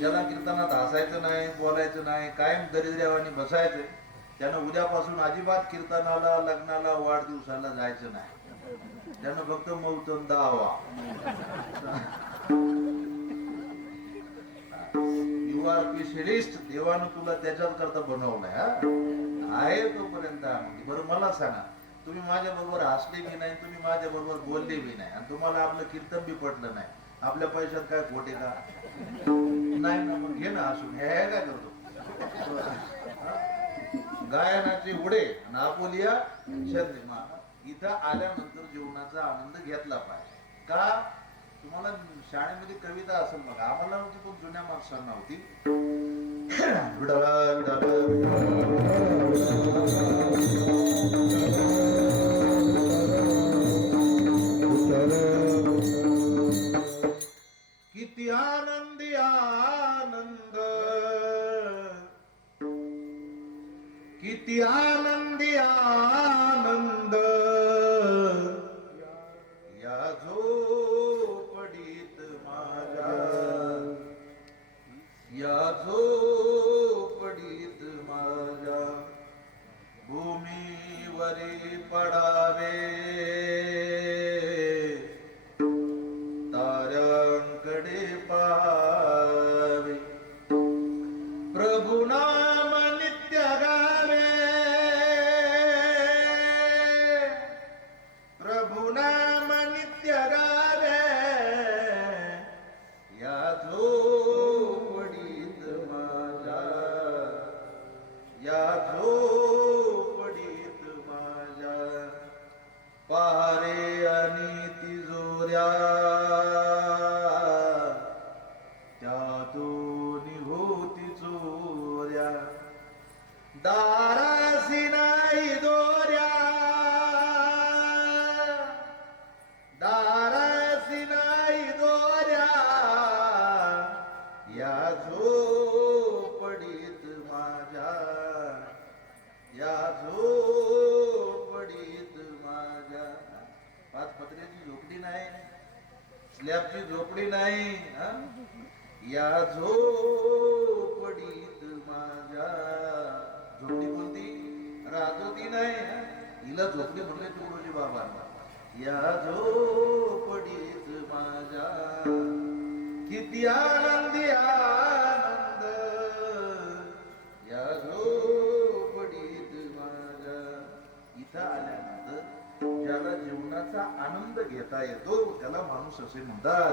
ज्याला कीर्तनात हसायचं नाही, बोलायचं नाही, कायम दरिद्र्यावानी बसायचं, त्यानं उद्यापासून अजिबात कीर्तनाला, लग्नाला, वाढदिवसाला जायचं नाही. त्यानं फक्त मौतन दावा. यू आर स्पेशलिस्ट, देवानं तुला त्याच्यात करता बनवलंय. आहे तोपर्यंत. बरं मला सांगा, तुम्ही माझ्या बरोबर हसले बी नाही, तुम्ही माझ्या बरोबर बोलले बी नाही, आणि तुम्हाला आपलं कीर्तन बी पटलं नाही, आपल्या पैशात काय खोटे का? नाही ना, मग घे ना हसून. हे काय करतो? गायनाचे उडे आणि आपोलिया छंद. इथं आल्यानंतर जीवनाचा आनंद घेतला पाहिजे. का? तुम्हाला शाळेमध्ये कविता असेल बघा, आम्हाला नव्हती पण जुन्या माणसांना होती. किती आनंदी आनंद, किती आनंदी आनंद, या झोपडीत माझ्या, या झोपडीत माझ्या, भूमीवरी पडावे ताऱ्यांकडे पाहावे, प्रभु नाम नित्य गावे, प्रभु नाम नित्य गावे, या झोपडीत माझ्या, या झोपडीत माझ्या, पहारे आणि तिजोऱ्या, त्यातून होती चोऱ्या. दारासी नाही दोऱ्या, दारासी नाही दोऱ्या, या झोपडीत माझ्या, या झोपडीत माझ्या. पाच पत्र्याची झोपडी नाही, स्लॅबची झोपडी नाही, या झोपडीत माझ्या. झोपडी कोणती? राजोती नाही, हिला झोपडी म्हणले तुकडोजी बाबा. या झोपडीत माझ्या किती आनंदी आनंद, या झोपडीत माझ्या. इथं आल्यानंतर ज्याला जीवनाचा आनंद घेता येतो त्याला माणूस असे म्हणतात.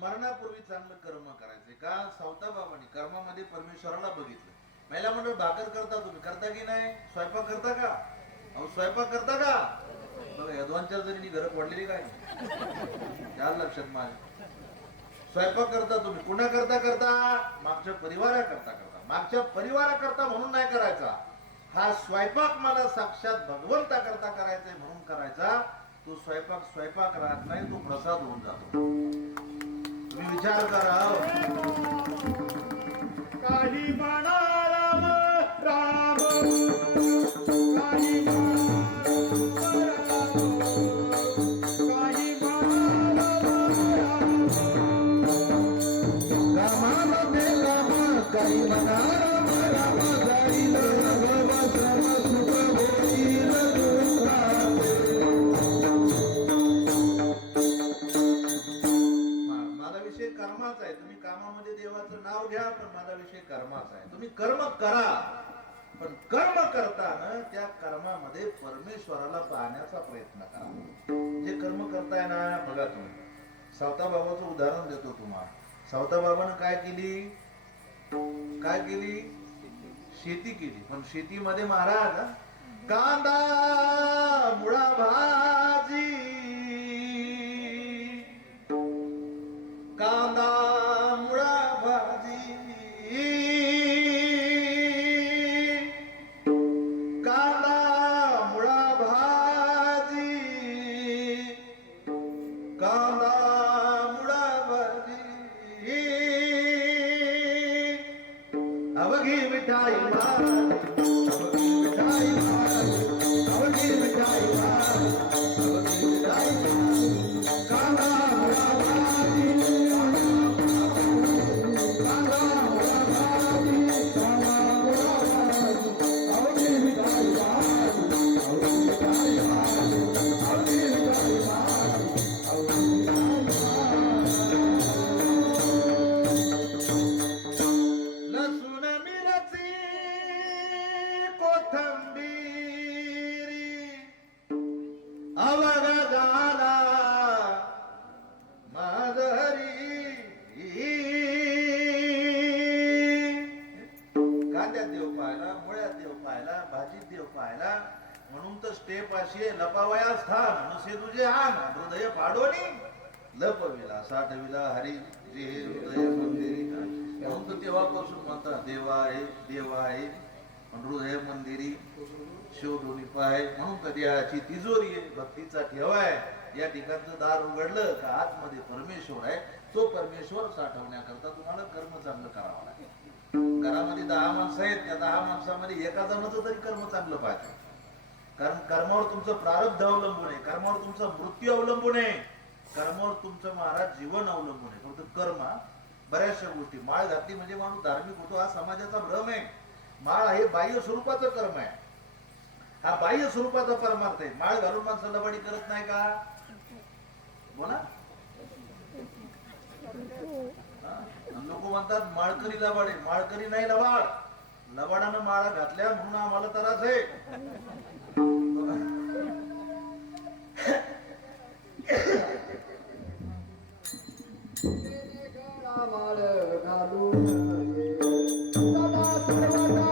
मरणापूर्वी चांगलं कर्म करायचे का? सावता बाबांनी कर्मामध्ये परमेश्वराला बघितलं. महिला मंडळ भाकर करता, तुम्ही करता की नाही? स्वयंपाक करता का? अहो स्वयंपाक करता का? बघा या दोन चार जणी घरं पडलेली काय त्या लक्षात माझ्या. स्वयंपाक करता तुम्ही, कुणा करता करता? मागच्या परिवाराकरता करता. मागच्या परिवाराकरता म्हणून नाही करायचा हा स्वयंपाक, मला साक्षात भगवंता करता करायचंय म्हणून करायचा. तो स्वयंपाक स्वयंपाक राहत नाही, तो प्रसाद होऊन जातो. तुम्ही विचार करा. काही म्हणा राम राम, काही म्हणा काही म्हणा रामामध्ये राम, काही म्हणा राम राम, जाईल भव श्रम सुख होईल दुःखाचे. माझा विषय कर्माचा आहे. तुम्ही कामामध्ये देवाचं नाव घ्या, पण माझा विषय कर्माचा आहे. तुम्ही कर्म करा, पण कर्म करताना त्या कर्मामध्ये परमेश्वराला पाहण्याचा प्रयत्न करा. जे कर्म करताय ना, बघा तुम्ही सावता बाबाचं उदाहरण देतो तुम्हाला. सावता बाबानं काय केली? काय केली? शेती केली. पण शेतीमध्ये महाराज कांदा मुळा भाजी, कांदा मुळा भाजी, कांदा मुळा भाजी, कांदा मुळा भाजी, अवघी मिठाई माझी, अवघी मिठाई माझी, अवघी मिठाई माझी, अवघी मिठाई माझी, कांदा मुळा भाजी, कांदा मुळा भाजी, कांदा मुळा भाजी, अवघी मिठाई माझी, अवघी मिठाई माझी, अवघी मिठाई माझी, अवघी मिठाई माझी. लसूण मिरची कोथिंबीरी अवघ झाला माधरी. कांद्यात देव पाहिला, मुळ्यात देव पाहिला, भाजीत देव पाहिला. म्हणून तर स्टेप अशी आहे, लपावया स्थान नसे तुझे आन, हृदय पाडोनी लपविला साठविला हरी जे हृदय मंदिरी. म्हणून तर तेव्हापासून म्हणतात देवा आहे, देवा आहे, हृदय मंदिरी शोधून पाय. म्हणून तर देहाची तिजोरी आहे, भक्तीचा ठेवाय. या ठिकाणचं दार उघडलं का आतमध्ये परमेश्वर आहे. तो परमेश्वर साठवण्याकरता तुम्हाला कर्म चांगलं करावं लागेल. घरामध्ये 10 माणसं आहेत, त्या 10 माणसामध्ये एका जणाचं तरी कर्म चांगलं पाहिजे. कारण कर्मावर तुमचं प्रारब्ध अवलंबून आहे, कर्मावर तुमचा मृत्यू अवलंबून आहे, कर्मावर तुमचं महाराज जीवन अवलंबून आहे. फक्त कर्म बऱ्याचशा गोष्टी. माळ घातली म्हणजे माणूस धार्मिक होतो हा समाजाचा भ्रम आहे. माळ हे बाह्य स्वरूपाचं कर्म आहे, हा बाह्य स्वरूपाचा परमार्थ आहे. माळ घालून माणसं लबाडी करत नाही का? बोला. लोक म्हणतात माळकरी लबाड आहे. माळकरी नाही लबाड, लबाडानं माळा घातल्या म्हणून आम्हाला त्रास आहे. माळ घालून सदा सर्वदा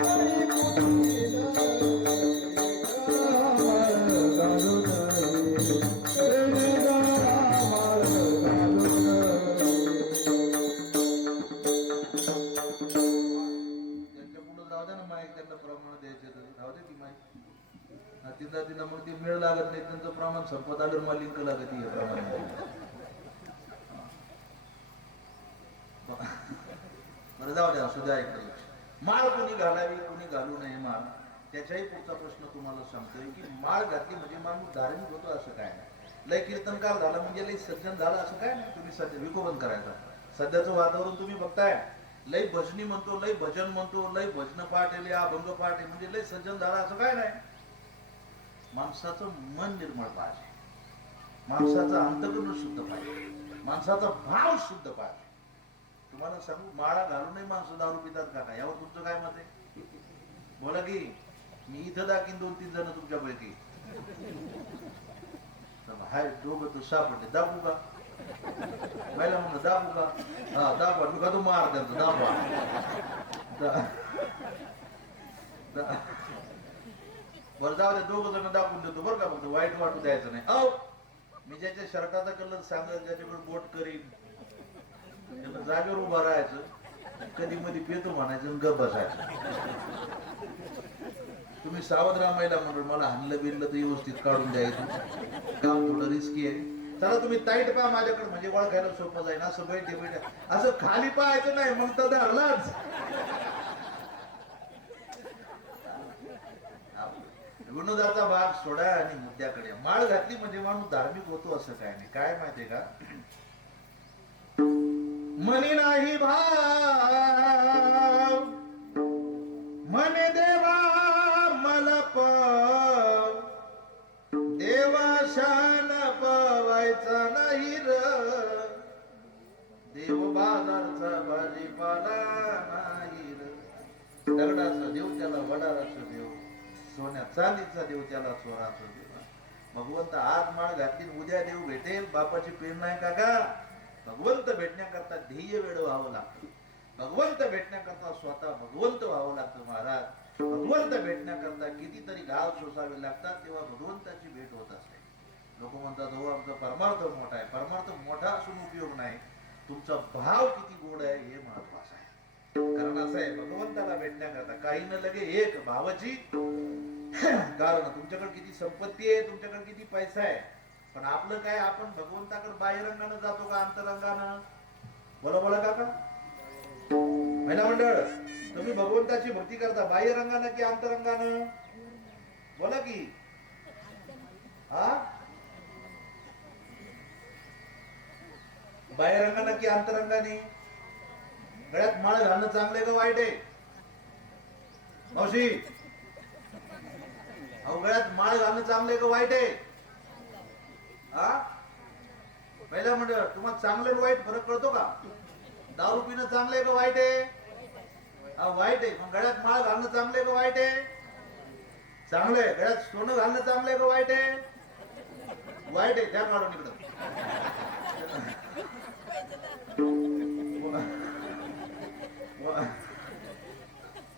हरी पुजील, माळ घालून तिथं तिथं मग ती मेळ लागत नाही, त्यांचं प्रमाण संपत आलं मला लिंक लागत हे प्रमाण. बरं जाऊ द्या, सुद्धा ऐकलं. माळ कोणी घालावी कोणी घालू नये माळ, त्याच्याही पुढचा प्रश्न तुम्हाला सांगतोय की माळ घातली म्हणजे माणूस धार्मिक होतो असं काय नाही. लय कीर्तनकार झाला म्हणजे लय सज्जन झाला असं काय नाही. तुम्ही सध्या विकोपन करायचा. सध्याचं वातावरण तुम्ही बघताय, लय भजनी म्हणतो, लय भजन म्हणतो, लय भजन पाठ आहे, अभंग पाठ आहे म्हणजे लय सज्जन झाला असं काय नाही. माणसाचं मन निर्मळ पाहिजे, माणसाचं अंतःकरण शुद्ध पाहिजे, माणसाचा भाव शुद्ध पाहिजे. तुम्हाला सांगू, माळा घालू नये माणसं दारू पितात का, यावर तुमचं काय मत आहे? बोला की. मी इथं दाखीन 2-3 जण तुमच्यापैकी. हाय दोघं तर सापडले, दाबू का? पहिला म्हणलं दाबू का? हा दाबा. मी का तो मार त्यांचा दाबा. बरं जाऊ दे, दोघं जण दाखवून देतो बरं का, फक्त वाईट वाटू द्यायचं नाही. अहो, मी ज्याच्या शर्टाचा कलर सांगेल त्याच्याकडे बोट करीन, त्याला जागेवर उभं राहायचं, कधी मध्ये पेतो म्हणायचं आणि गप बसायचं. तुम्ही सावध रामायला म्हणून मला हल्लं बिरलं तर व्यवस्थित काढून द्यायचं, काम थोडं रिस्की आहे. चला तुम्ही ताईट पहा माझ्याकडे, म्हणजे ओळखायला सोपं जाईल. असं बैठे बैठे असं खाली पाहायचं नाही, मग तर धरलाच. विनोदाचा भाग सोडा आणि मुद्द्याकडे. माळ घातली म्हणजे माणूस धार्मिक होतो असं काय नाही. काय माहितीये का, मनी नाही भाव म्हणे देवा मला पाव, देवाशान पवायचा नाही र, देव बाजारचा भाजीपाला नाही र. दगडाचा देव त्याला वडाराचा देव, सोन्या चांदीचा देव त्याला चोराचा देव. भगवंत आज माळ घातली उद्या देव भेटेल, बापाची प्रेरणा आहे काका. भगवंत भेटण्याकरता ध्येय वेळ व्हावं लागतं, भगवंत भेटण्याकरता स्वतः भगवंत व्हावं लागतं महाराज. भगवंत भेटण्याकरता कितीतरी गाव सोसावे लागतात, तेव्हा भगवंताची भेट होत असते. लोक म्हणतात हो आमचा परमार्थ मोठा आहे. परमार्थ मोठा असून उपयोग नाही, तुमचा भाव किती गोड आहे हे महत्वाचं आहे. कारण असं आहे, भगवंताला भेटण्याकरता काही न लगे एक भावाची. कारण तुमच्याकडे किती संपत्ती आहे, तुमच्याकडे किती पैसा आहे, पण आपलं काय, आपण भगवंताकडे बाह्यरंगानं जातो का अंतरंगानं? बोला बोला काका. महिला मंडळ, तुम्ही भगवंताची भक्ती करता बाह्यरंगानं की अंतरंगानं? बोला की. हा, बाह्यरंगानं की अंतरंगाने? गळ्यात माळ घालणं चांगले का वाईट आहे मावशी? अहो, गळ्यात माळ घालणं चांगले का वाईट आहे? हा, पहिला मंडळ, तुम्हाला चांगले वाईट फरक कळतो का? दारू पिणं चांगले का वाईट आहे? हा, वाईट आहे. मग गळ्यात माळ घालणं चांगले का वाईट आहे? चांगले. गळ्यात सोनं घालणं चांगले का वाईट आहे? वाईट आहे. त्या काढून इकडं.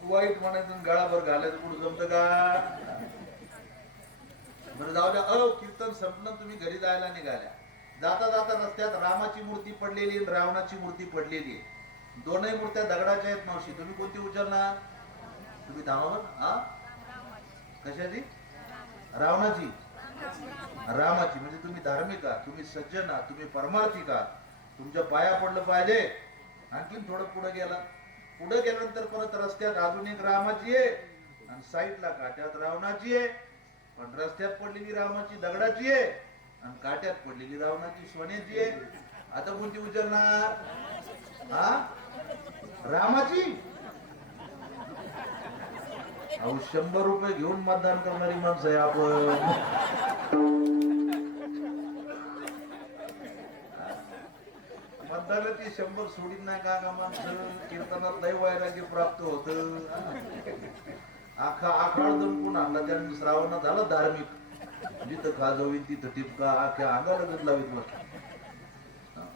वाईट म्हणायचं गळाभर घालायचं कुठं जमतं का? बरं जाऊ द्या. कीर्तन संपलं, तुम्ही घरी जायला निघाल्या. जाता जाता रस्त्यात रामाची मूर्ती पडलेली आणि रावणाची मूर्ती पडलेली आहे. दोनही मूर्त्या दगडाच्या आहेत मावशी, तुम्ही कोणती उचलणार? तुम्ही धामावर. हा, कशाची? रावणाची. रामाची. म्हणजे तुम्ही धार्मिक आहात, तुम्ही सज्जन आहात, तुम्ही परमार्थिक आहात, तुमच्या पाया पडलं पाहिजे. आणखीन थोडं पुढे गेला, पुढे गेल्यानंतर परत रस्त्यात अजून एक रामाची आहे आणि साईडला काट्यात रावणाची आहे. पण रस्त्यात पडलेली रामाची दगडाची आहे आणि काट्यात पडलेली रावणाची सोन्याची आहे. आता कोणती उचलणार? हा, रामाची. अहो, 100 रुपये घेऊन मतदान करणारी माणसं आहे आपण. मतदानाची 100 सोडीत नाही का माणसं? कीर्तनात लय वैराग्य प्राप्त होत. आखा आखाड दणकून आणला त्याने, श्रावणात झाला धार्मिक. जिथं खाजवी तिथं टिपका, आख्या अंगाला दूध लावित बसला.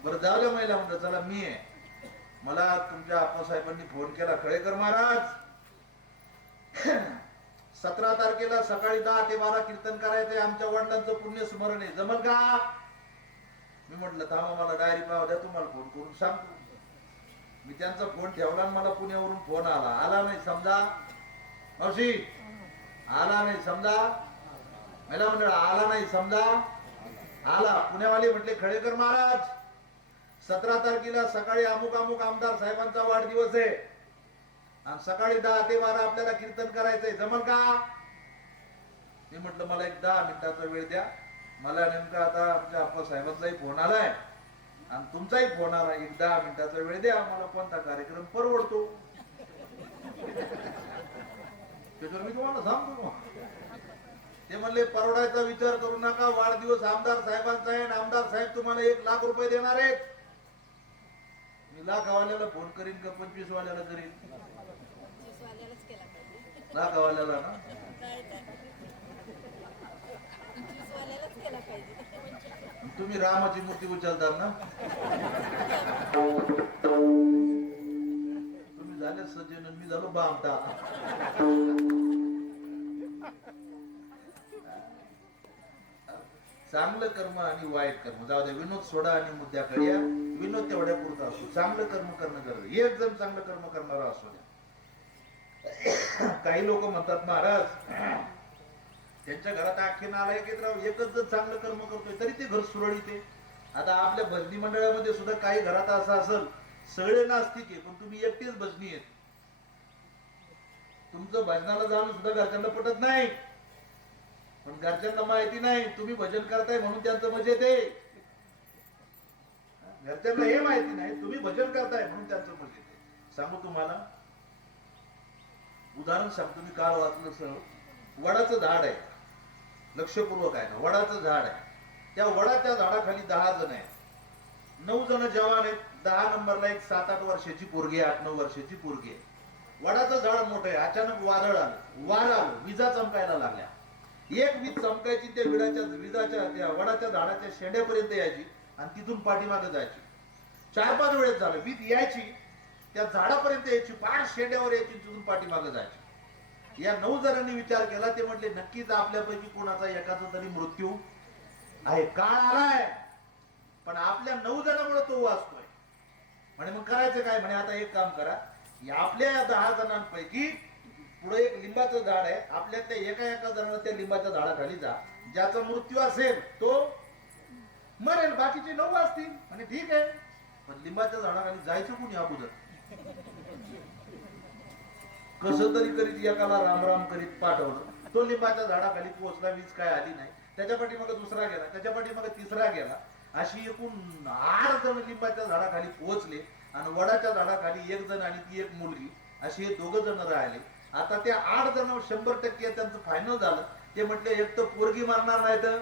बरं जाऊ द्या महिला म्हणलं. चला मी आहे. मला तुमच्या आप्पासाहेबांनी फोन केला, खळेकर महाराज 17 तारखेला सकाळी 10 ते 12 कीर्तन करायचंय, आमच्या वडिलांचं पुण्य स्मरण आहे, जमल का? मी म्हटलं थांबा, मला डायरी पाव द्या, तुम्हाला फोन करून सांगतो. मी त्यांचा फोन ठेवला आणि मला पुण्यावरून फोन आला. आला नाही समजा मावशी, आला नाही समजा. महिला मंडळ आला नाही, समजा आला. पुण्यावाले म्हटले खळेकर महाराज 17 तारखेला सकाळी अमुक अमुक आमदार साहेबांचा वाढदिवस आहे आणि सकाळी 10 ते 12 आपल्याला कीर्तन करायचंय, जमल का? मी म्हटलं मला एक 10 मिनिटाचा वेळ द्या. मला नेमका आता आमच्या अप्पा साहेबांचाही फोन आलाय आणि तुमचाही फोन आला, एक 10 मिनिटाचा वेळ द्या, मला कोणता कार्यक्रम परवडतो त्याच्यावर मी तुम्हाला सांगतो. ते म्हणले परवडायचा विचार करू नका, वाढदिवस आमदार साहेबांचा आहे आणि आमदार साहेब तुम्हाला 1 लाख रुपये देणार आहेत. मी लाखवाल्याला फोन करीन का 25 वाल्याला करीन? लाखवाल्याला ना. तुम्ही रामाची मूर्ती उचलतात ना, तुम्ही झाले सज्जन, मी झालो बामटा. चांगलं कर्म आणि वाईट कर्म जाऊ द्या, विनोद सोडा आणि मुद्द्याकडे या. विनोद तेवढ्या पुरता असतो, चांगलं कर्म करणं गरज. एक जण चांगलं कर्म करणारा असू द्या. काही लोक म्हणतात महाराज त्यांच्या घरात आखे नालायक राव, एकच जण चांगलं कर्म करतोय तरी ते घर सुरळीत आहे. आता आपल्या भजनी मंडळामध्ये सुद्धा काही घरात असं असेल सगळे नास्तिक आहे पण तुम्ही एकटेच भजनी आहेत, तुमचं भजनाला जाणं सुद्धा घरच्यांना पटत नाही, पण घरच्यांना माहिती नाही तुम्ही भजन करताय म्हणून त्यांचं मजेत आहे. घरच्यांना हे माहिती नाही तुम्ही भजन करताय म्हणून त्यांचं मजेत आहे. सांगू तुम्हाला उदाहरण सांगतो. मी काल वाचलं सर, वडाचं झाड आहे, लक्षपूर्वक आहे ना, वडाचं झाड आहे. त्या वडाच्या झाडाखाली 10 जण आहेत, 9 जण जवान आहेत, 10 नंबरला एक 7-8 वर्षाची पोरगी आहे, 8-9 वर्षाची पोरगी आहे. वडाचं झाड मोठं आहे, अचानक वादळ आलं, वार आलं, विजा चमकायला लागल्या. एक वीज चमकायची त्या विजाच्या त्या वडाच्या झाडाच्या शेंड्यापर्यंत यायची आणि तिथून पाठीमागे जायची. 4-5 वेळेस झालं, वीज यायची त्या झाडापर्यंत यायची, पार शेंड्यावर यायची, तिथून पाठीमागे जायची. या 9 जणांनी विचार केला, ते म्हटले नक्कीच आपल्यापैकी कोणाचा एकाचा तरी मृत्यू आहे, काळ आलाय पण आपल्या 9 जणांमुळे तो वाचतोय. म्हणे मग करायचं काय? म्हणे आता एक काम करा, आपल्या 10 जणांपैकी पुढे एक लिंबाचं झाड आहे, आपल्या त्या एका जणांना त्या लिंबाच्या झाडाखाली जा, ज्याचा मृत्यू असेल तो मरेल, बाकीचे 9 वाचतील. म्हणे ठीक आहे, पण लिंबाच्या झाडाखाली जायचं कोणी अगोदर? कसं तरी करीत एकाला राम राम करीत पाठवलं, तो लिंबाच्या झाडाखाली पोहोचला, वीज काय आली नाही. त्याच्या पाठीमागे दुसरा गेला, त्याच्या पाठीमागे तिसरा गेला, अशी एकूण 8 जण लिंबाच्या झाडाखाली पोहोचले आणि वडाच्या झाडाखाली 1 जण आणि ती एक मुलगी, अशी हे 2 जण राहिले. आता त्या 8 जण 100% त्यांचं फायनल झालं. ते म्हटले एक तर पोरगी मारणार नाही तर,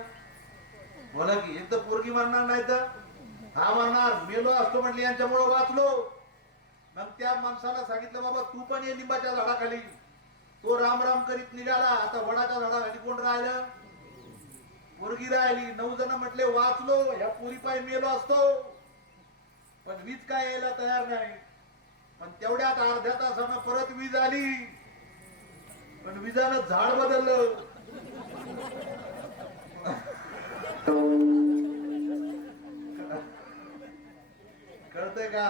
बोला की, एक तर पोरगी मारणार नाही तर हा मारणार, मेलो असतो म्हटले यांच्यामुळे वाचलो. मग त्या माणसाला सांगितलं बाबा तू पण ये लिंबाच्या झाडाखाली. तो राम राम करीत निघाला. आता वडाच्या झाडाखाली कोण राहिलं? पोरगी राहिली. 9 जण म्हटले वाचलो, या पोरी पाय मेलो असतो, पण वीज काय यायला तयार नाही. पण तेवढ्यात अर्ध्या तासानं परत वीज आली, पण विजानं झाड बदललं. कळतंय का?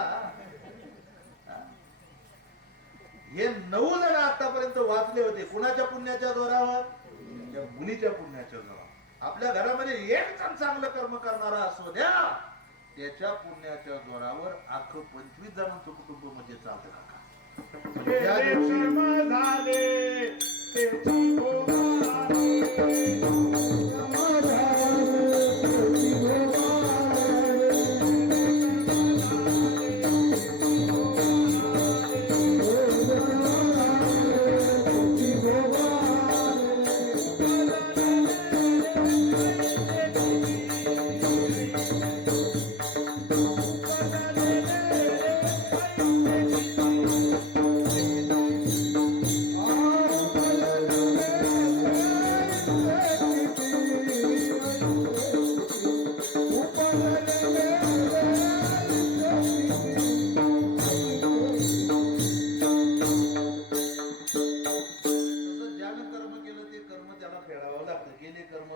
हे 9 जण आतापर्यंत वाचले होते. कुणाच्या पुण्याच्या जोरावर? त्या मुलीच्या पुण्याच्या जोरावर. आपल्या घरामध्ये एक जण चांगलं कर्म करणारा असू द्या, त्याच्या पुण्याच्या जोरावर अख्खं 25 जणांचं कुटुंब म्हणजे चालतं काका. त्या दिवशी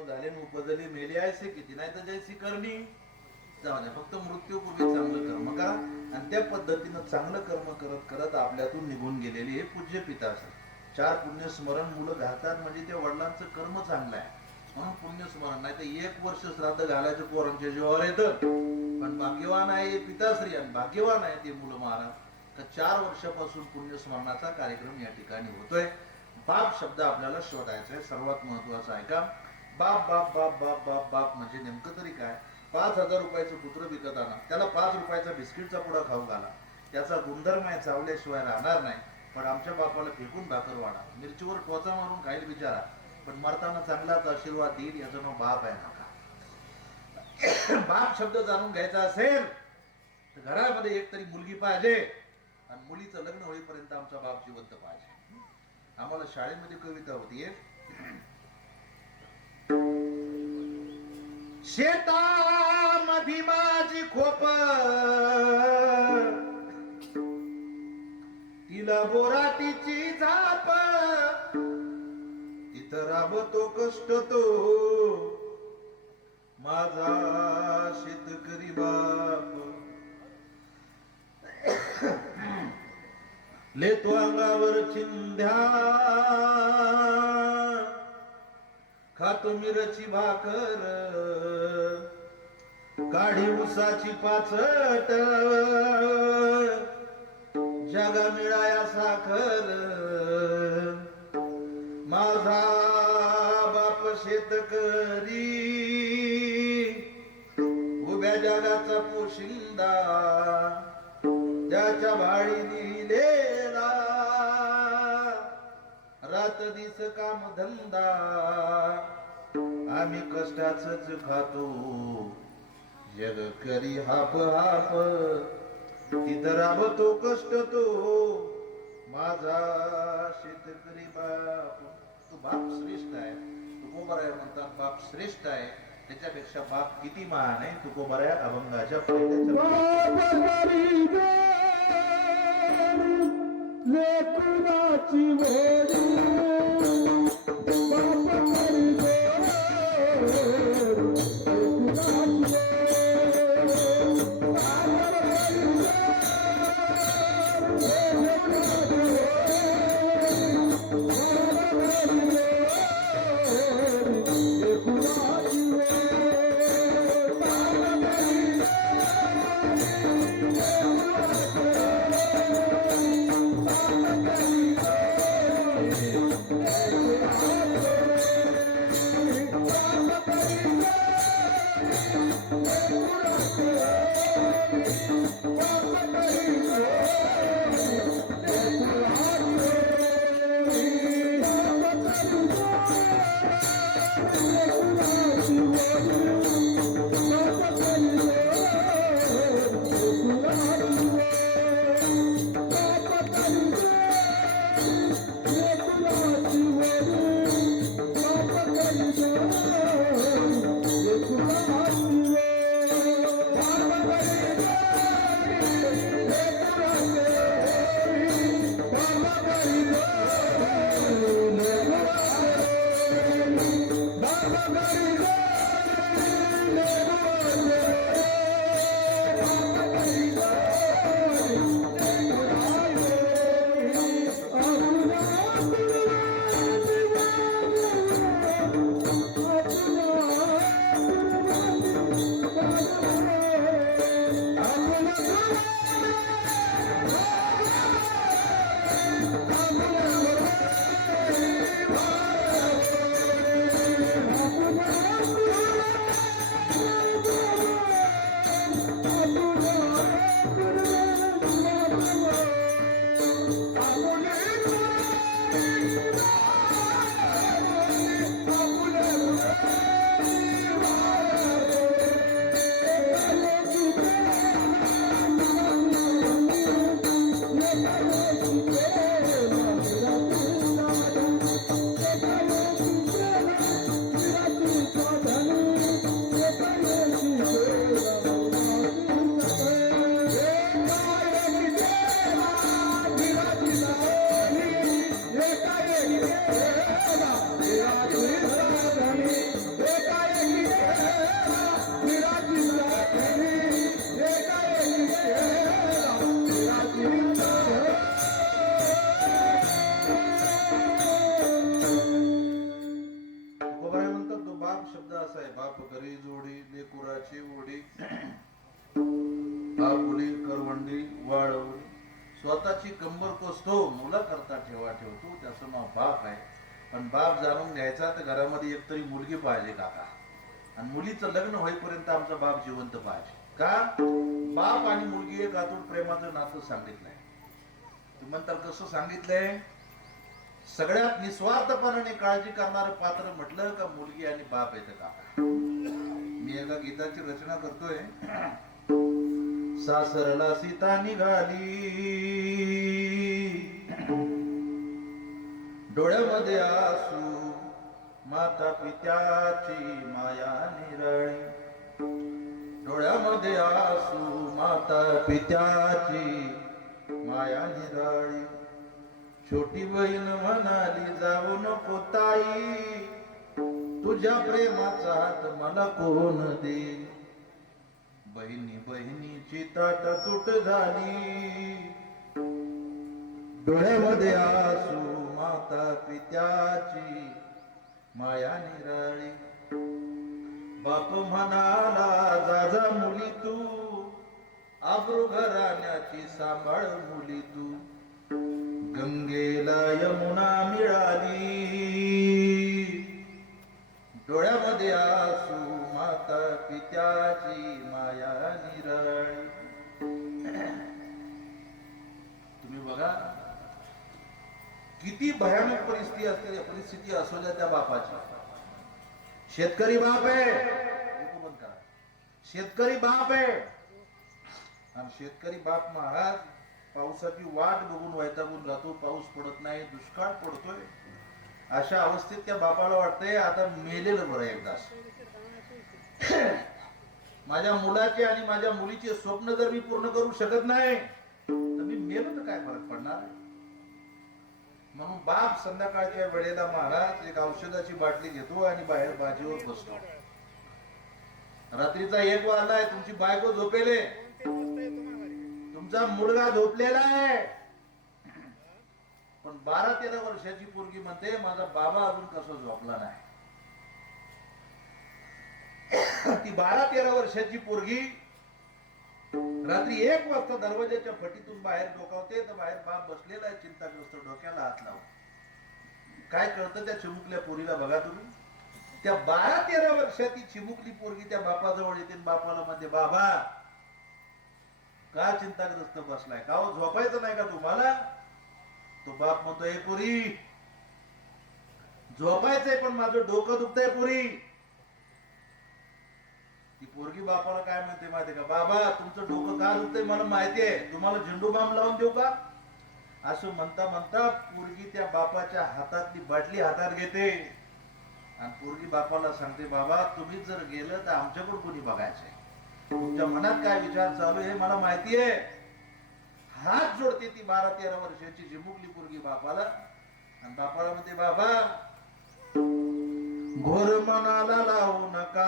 झाले उपजली मेली आहे किती, नाही तर जैसी करणी जाऊ द्या. फक्त मृत्यूपूर्वी चांगलं कर्म करा आणि त्या पद्धतीनं चांगलं कर्म करत करत आपल्यातून निघून गेलेली हे पूज्य पिता असतात. 4 पुण्य स्मरण मुलं घालतात म्हणजे त्या वडिलांचं कर्म चांगलं आहे. म्हणून पुण्यस्मरण. नाही तर 1 वर्ष श्राद्ध घालायचं पोरांच्या जीवावर येतं. पण भाग्यवान आहे पिताश्री आणि भाग्यवान आहे ते मुलं महाराज का 4 वर्षापासून पुण्यस्मरणाचा कार्यक्रम या ठिकाणी होतोय. बाप शब्द आपल्याला शोधायचा आहे. सर्वात महत्वाचा आहे का बाप बाप बाप बाप बाप बाप म्हणजे नेमकं तरी काय. 5,000 रुपयाचं कुत्र विकत आणा, त्याला 5 रुपयाचा बिस्किटचा पुडा खाऊ घाला, त्याचा गुणधर्म आहे चावल्याशिवाय राहणार नाही. पण आमच्या बापाला फेकून भाकर वाढा, मिरचीवर टोचा मारून खाईल बिचारा, पण मरताना चांगलाच आशीर्वाद देईल. याचं नाव बाप आहे नका. बाप शब्द जाणून घ्यायचा असेल तर घरामध्ये एक तरी मुलगी पाहिजे आणि मुलीचं लग्न होईपर्यंत आमचा बाप जिवंत पाहिजे. आम्हाला शाळेमध्ये कविता होती एक, शेतामधी माझी खोप तिला बोराटीची झाप, तिथं राबतो कष्ट तो माझा शेतकरी बाप. लेतो अंगावर चिंध्या खातो मिरची भाकर, काढी उसाची पाचट जगा मिळाया साखर. माझा बाप शेतकरी उभ्या जगाचा पोशिंदा, त्याच्या भाळी दिलेला रात दिस काम धंदा. आम्ही कष्टाच खातो जग करी हाप हाप, तिथं राबतो कष्ट तो माझा शेतकरी बाप. तो बाप श्रेष्ठ आहे. तुकोबराय म्हणतात बाप श्रेष्ठ आहे, त्याच्यापेक्षा बाप किती महान आहे. तुकोबराय अभंगाच्या लेकराची वेडी बाप करी शब्द असा आहे, बाप करी जोडी लेकुराची ओढी आपुली करवंडी वाळवली. स्वतःची कंबर कसतो मुला करता ठेवा ठेवतो, त्याचं नाव बाप आहे. पण बाप जाणून घ्यायचा तर घरामध्ये एकतरी मुलगी पाहिजे काका, आणि मुलीचं लग्न होईपर्यंत आमचा बाप जिवंत पाहिजे. का? बाप आणि मुलगी एक अतूट प्रेमाचं नातं सांगितलंय. तुम्ही म्हणताल कसं सांगितलंय? सगळ्यात निस्वार्थपणाने काळजी करणारं पात्र म्हटलं का मुलगी आणि बाप येतं काका. मी एका गीताची रचना करतोय. सासरला सीता निघाली, डोळ्यामध्ये आसू, माता पित्याची माया निराळी. डोळ्यामध्ये आसू, माता पित्याची माया निराळी. छोटी बहीण म्हणाली जाऊ नको ताई, तुझ्या प्रेमाचा हात मला कोण दे. बहिणी बहिणीची ताट तुट झाली, डोळ्यामध्ये आसू, माता पित्याची माया निराळी. बाप म्हणाला जा जा मुली तू, आब्रू घराण्याची सांभाळ मुली तू. गंगेला यमुना मिळाली, डोळ्यामध्ये आसू, माता पित्याची माया निराळी. तुम्ही बघा किती भयानक परिस्थिती असू द्या त्या बापाची. शेतकरी बाप आहे, बंद करा. शेतकरी बाप आहे, आणि शेतकरी बाप महाराज पावसाची वाट बघून वैतागून जातो. पाऊस पडत नाही, दुष्काळ पडतोय. अशा अवस्थेत त्या बापाला वाटतंय आता मेलेलं बरं एकदाच. माझ्या मुलाचे आणि माझ्या मुलीचे स्वप्न जर मी पूर्ण करू शकत नाही तर मी मेलो तर काय फरक पडणार आहे. म्हणून बाप संध्याकाळच्या वेळेला महाराज एक औषधाची बाटली घेतो आणि बाहेर बाजीवर बसतो. रात्रीचा 1 वाजलाय, तुमची बायको झोपेले, तुमचा मुलगा झोपलेला आहे, पण 12-13 वर्षाची पोरगी म्हणते माझा बाबा अजून कसं झोपला नाही. ती 12-13 वर्षाची पोरगी रात्री 1 वाजता दरवाजाच्या फटीतून बाहेर डोकावते, तर बाहेर बाप बसलेला आहे चिंताग्रस्त, डोक्याला हात लावून. काय कळतं त्या चिमुकल्या पोरीला बघा तुम्ही. त्या 12-13 वर्षाची चिमुकली पोरगी त्या बापाजवळ येते, बापाला म्हणते बाबा का चिंताग्रस्त बसलाय, का हो झोपायचं नाही का तुम्हाला? तो बाप म्हणतो हे पुरी झोपायचंय पण माझं डोकं दुखतंय पुरी. ती पोरगी बापाला काय म्हणते माहितीये का, बाबा तुमचं डोकं का दुखतंय मला माहितीये, तुम्हाला झेंडू बाम लावून देऊ का? असं म्हणता म्हणता पोरगी त्या बापाच्या हातातली बाटली हातात घेते आणि पोरगी बापाला सांगते बाबा तुम्ही जर गेलं तर आमच्याकडे कोणी बघायचंय, तुमच्या मनात काय विचार चालू आहे मला माहितीये. हात जोडते ती 12-13 वर्षाची चिमुकली पोरगी बापाला, आणि बापाला म्हणते बाबा घोर मनाला लावू नका,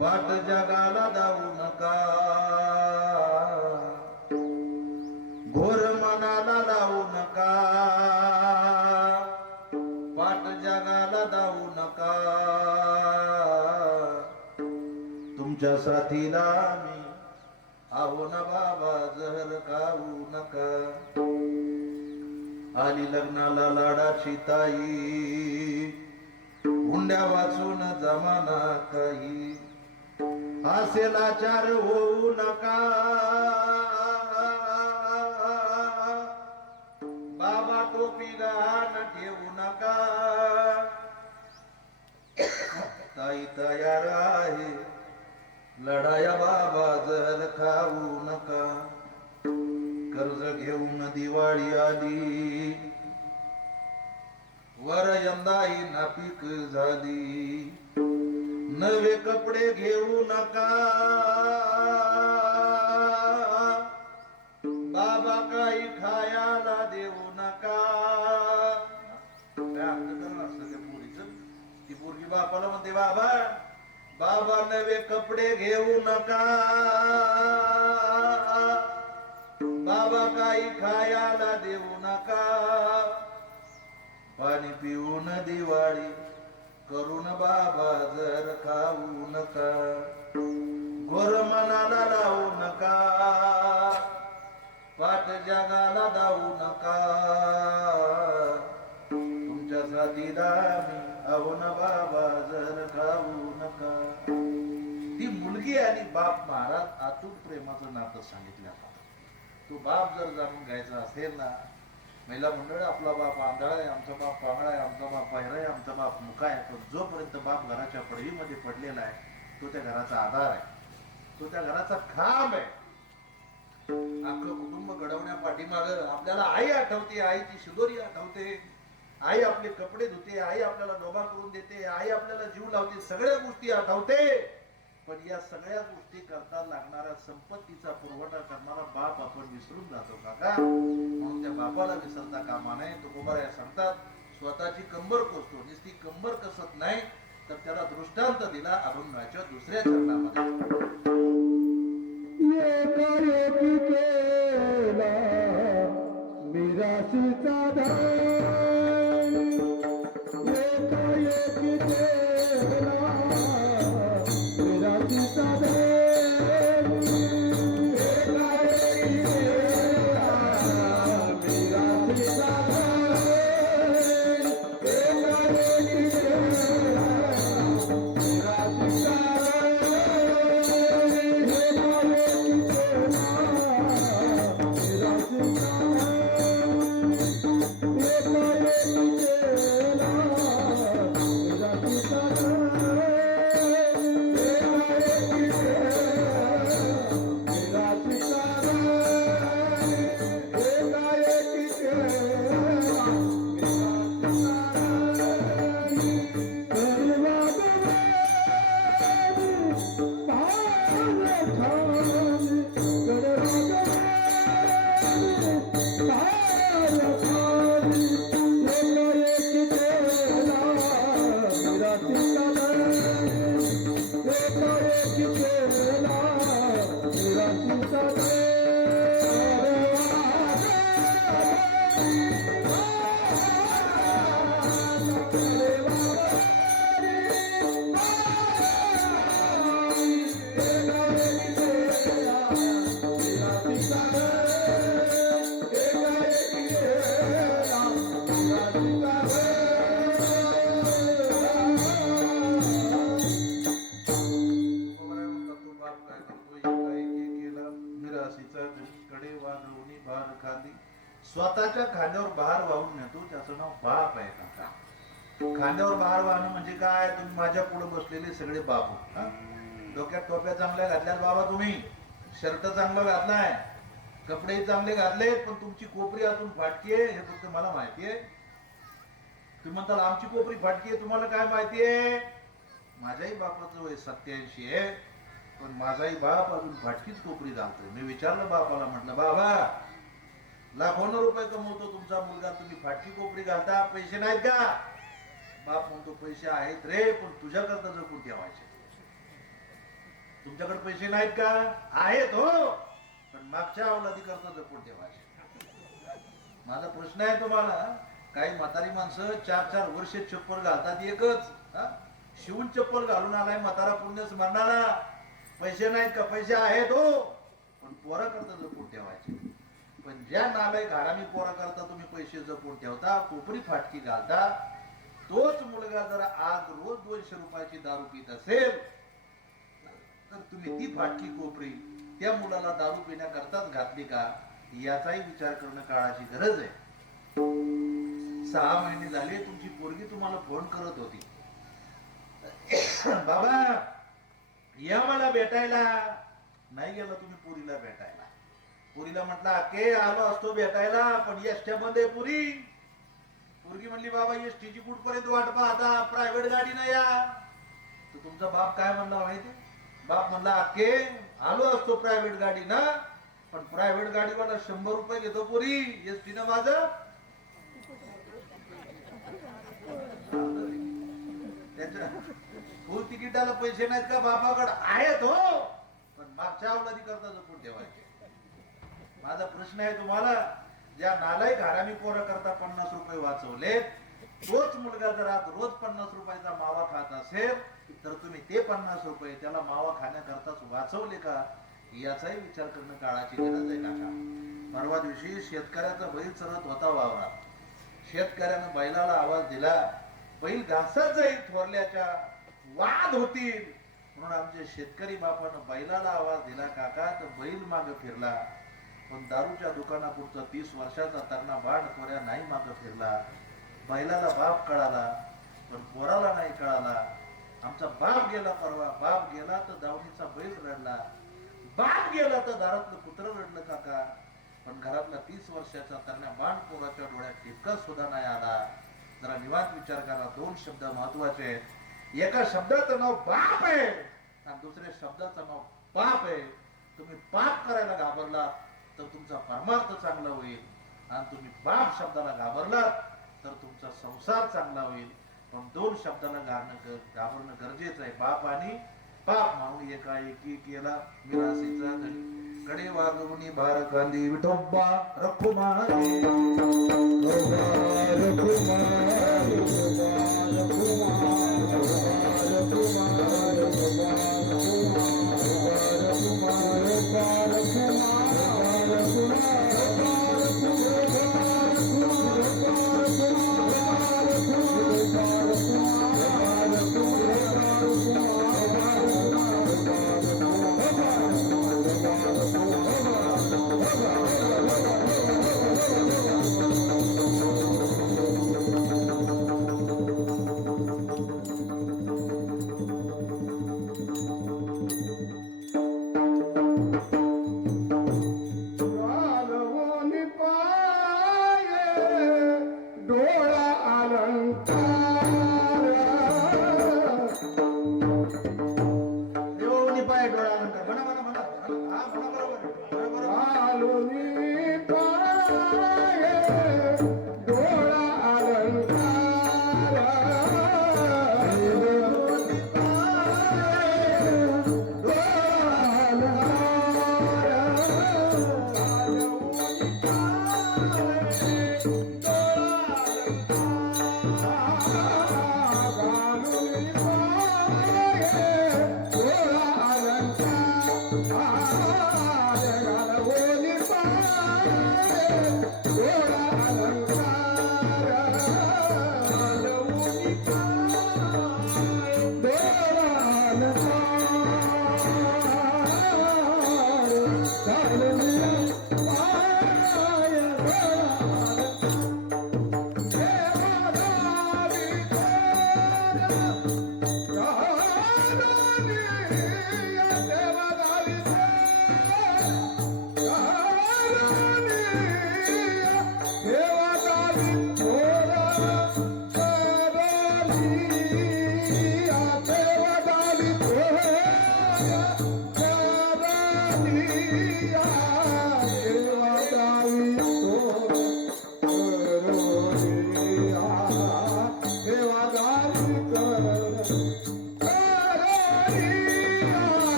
पाठ जगाला दावू नका. घोर मनाला लावू नका, पाठ जगाला दावू नका. तुमच्या साथीला मी आहो ना बाबा जहर खाऊ नका. आली लग्नाला लाडाची ताई, हुंड्या वाचून जमाना काही. असेल आचार होऊ नका, बाबा टोपी गहाण ठेवू नका. ताई तयार आहे लढाया बाबा जर खाऊ नका. कर्ज घेऊन दिवाळी आली, वर यंदाही नापीक झाली. नवे कपडे घेऊ नका, बाबा काही खायला देऊ नका. काय अंतकरण असतं त्या पोरीचं. ती पोरगी बापाला म्हणते बाबा बाबा नवे कपडे घेऊ नका, बाबा काही खायला देऊ नका. पाणी पिऊन दिवाळी करून बाबा जर खाऊ नका, गोर मनाला लावू नका, पाठ जगाला दावू नका, तुमच्यासाठी दामी आहो ना बाबा जर खाऊ नका. ती मुलगी आणि बाप महाराज अतूट प्रेमाचं नातं सांगितलं. तो बाप जर जाणून घ्यायचा असेल ना, महिला मंडळ आपला बाप आंधळा आहे, आमचा बाप पांगळा आहे, आमचा बाप पायरा आहे, आमचा बाप मुका आहे, पण जोपर्यंत बाप घराच्या पडवीमध्ये पडलेला आहे तो त्या घराचा आधार आहे, तो त्या घराचा खांब आहे. आपलं कुटुंब घडवण्या पाठीमाग आपल्याला आई आठवते, आईची शिदोरी आठवते, आई आपले कपडे धुते, आई आपल्याला डोबा करून देते, आई आपल्याला जीव लावते, सगळ्या गोष्टी आठवते. पण या सगळ्या गोष्टी करता लागणाऱ्या संपत्तीचा पुरवठा करणारा बाप आपण विसरून जातो काका. म्हणून त्या बापाला विसरता कामा नये. तुकोबाराया सांगतात, स्वतःची कंबर कोसतो, नुसती कंबर कसत नाही तर त्याला दृष्टांत दिला अभंगाच्या दुसऱ्या चरणामध्ये. एकाएकी केला मिराशीचा धान, एकाएकी केला मिराशीचा धान, एकाएकी केला मिराशीचा धान, एकाएकी केला मिराशीचा स्वतःच्या खांद्यावर भार वाहून नेतो, त्याचं नाव बाप आहे काका. खांद्यावर भार वाहणं म्हणजे काय? तुम्ही माझ्या पुढे बसलेले सगळे बाप हो. डोक्यात टोप्या चांगल्या घातल्यात बाबा, तुम्ही शर्ट चांगलं घातलाय, कपडे चांगले घातलेत, पण तुमची कोपरी आतून फाटकीये हे फक्त मला माहितीये. तुम्ही म्हणताल आमची कोपरी फाटकीये, तुम्हाला काय माहितीये? माझ्याही बापाचं वय 87 आहे, पण माझाही बाप अजून फाटकीच कोपरी घालतोय. मी विचारलं बापाला, म्हटलं बाबा लाखोनं रुपये कमवतो तुमचा मुलगा, तुम्ही फाटकी कोपरी घालता, पैसे नाहीत का? बाप म्हणतो पैसे आहेत रे, पण तुझ्याकरता जपून ठेवायचे. तुमच्याकडे पैसे नाहीत का? आहेत हो, पण मागच्या अवलादी करता जपून ठेवायचे. माझा प्रश्न आहे तुम्हाला, काही म्हातारी माणसं 4-4 वर्ष चप्पल घालतात एकच, शिवून चप्पल घालून आलाय म्हातारा पुण्य स्मरणाला. पैसे नाहीत का? पैसे आहेत हो, पण पोरा करता जपून ठेवायचे. पण ज्या नालायक हरामी पोरा करता तुम्ही पैसे जपून ठेवता, कोपरी फाटकी घालता, तोच मुलगा जर आज रोज 200 रुपयाची दारू पित असेल तर तुम्ही ती फाटकी कोपरी त्या मुलाला दारू पिण्याकरताच घातली का? याचाही विचार करणं काळाची गरज आहे. 6 महिने झाले तुमची पोरगी तुम्हाला फोन करत होती, बाबा या मला भेटायला. नाही गेला तुम्ही पोरीला भेटायला. पुरीला म्हटलं अके आलो असतो भेटायला, पण एसट्या बंद आहे पुरी. पोरगी म्हणली बाबा एसटीची कुठपर्यंत वाट पाहता, प्रायव्हेट गाडीनं या. तर तुमचा बाप काय म्हणला माहिती? बाप म्हणला अके आलो असतो प्रायव्हेट गाडीनं, पण प्रायव्हेट गाडीवाला 100 रुपये घेतो पुरी, एसटीनं माझं. त्याच्या फुल तिकिटाला पैसे नाहीत का बापाकडे? आहेत हो, पण मागच्या अवलादी करता जपून ठेवायचे. माझा प्रश्न आहे तुम्हाला, ज्या नालायक हरामी पोरं करता 50 रुपये वाचवलेत, तोच मुलगा जर आज रोज 50 रुपयाचा मावा खात असेल तर तुम्ही ते 50 रुपये त्याला मावा खाण्याकरताच वाचवले का याचाही विचार करणं काळाची गरज आहे काका. परवा दिवशी शेतकऱ्याचा बैल चरत होता वावरात. शेतकऱ्यानं बैलाला आवाज दिला, बैल घासत जाईल, थोरल्याच्या वाद होतील म्हणून आमचे शेतकरी बापानं बैलाला आवाज दिला काका, तर बैल माग फिरला. पण दारूच्या दुकानापुरता 30 वर्षाचा तरणा बाण थोड्या नाही माग फिरला. बैलाला बाप कळाला पण पोराला नाही कळाला. आमचा बाप गेला परवा, बाप गेला तर दावणीचा बैल रडला, बाप गेला तर दारातलं कुत्र रडलं काका. पण घरातला 30 वर्षाचा तरणा बाण पोराच्या डोळ्यात टिपका सुद्धा नाही आला. जरा निवांत विचार करा. 2 शब्द महत्वाचे आहेत. एका शब्दाचं नाव बाप आहे आणि दुसऱ्या शब्दाचं नाव पाप आहे. तुम्ही पाप करायला घाबरलात तर तुमचा परमार्थ चांगला होईल आणि तुम्ही बाप शब्दाला घाबरलात तर तुमचा संसार चांगला होईल. पण 2 शब्दाला घाबरणं गरजेचं आहे. बाप आणि पाप म्हणून एकाएकी केला मिरासीचा धनी. कडे वागवणी भार कांदी विठोबा रखुमारी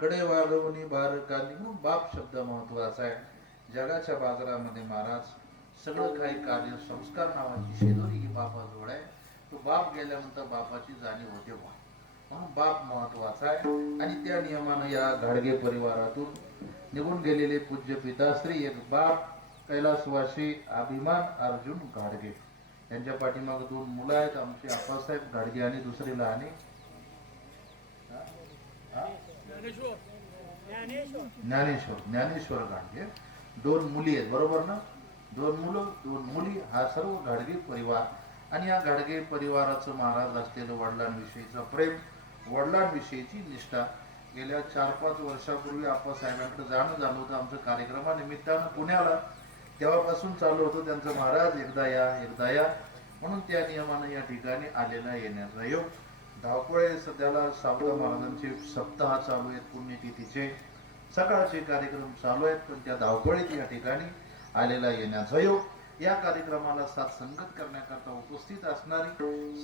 कडे वागवणी भार कांदी. म्हणून बाप शब्द महत्वाचा आहे. जगाच्या बाजारामध्ये महाराज सगळं काही कार्य संस्कार नावाची शेदोरी ही बापाजवळ आहे. तो बाप गेल्यानंतर बापाची जाणीव होते म्हणून बाप महत्वाचा आहे. आणि त्या नियमानं या घाडगे परिवारातून निघून गेलेले पूज्य पिताश्री एक बाप कैलासवासी अभिमान अर्जुन घाडगे यांच्या पाठीमागे 2 मुलं आहेत. आमचे आप्पासाहेब घाडगे आणि दुसरे लहाने ज्ञानेश्वर घाडगे. 2 मुली आहेत बरोबर ना. 2 मुलं 2 मुली हा सर्व घाडगे परिवार. आणि या घाडगे परिवाराचं महाराज असलेलं वडिलांविषयीचं प्रेम, वडिलांविषयीची निष्ठा. गेल्या 4-5 वर्षापूर्वी आप्पासाहेबांकडे जाणं झालं होतं आमचं कार्यक्रमानिमित्तानं पुण्याला. तेव्हापासून चालू होतं त्यांचं महाराज एकदा या म्हणून त्या नियमानं या ठिकाणी आलेला येण्याचा योग. धावपळे सध्याला सावता महाराजांचे सप्ताह चालू आहेत पुण्यतिथीचे. सकाळचे कार्यक्रम चालू आहेत, पण त्या धावपळीत या ठिकाणी आलेला येण्याचा योग या कार्यक्रमाला साथ संगत करण्याकरता उपस्थित असणारी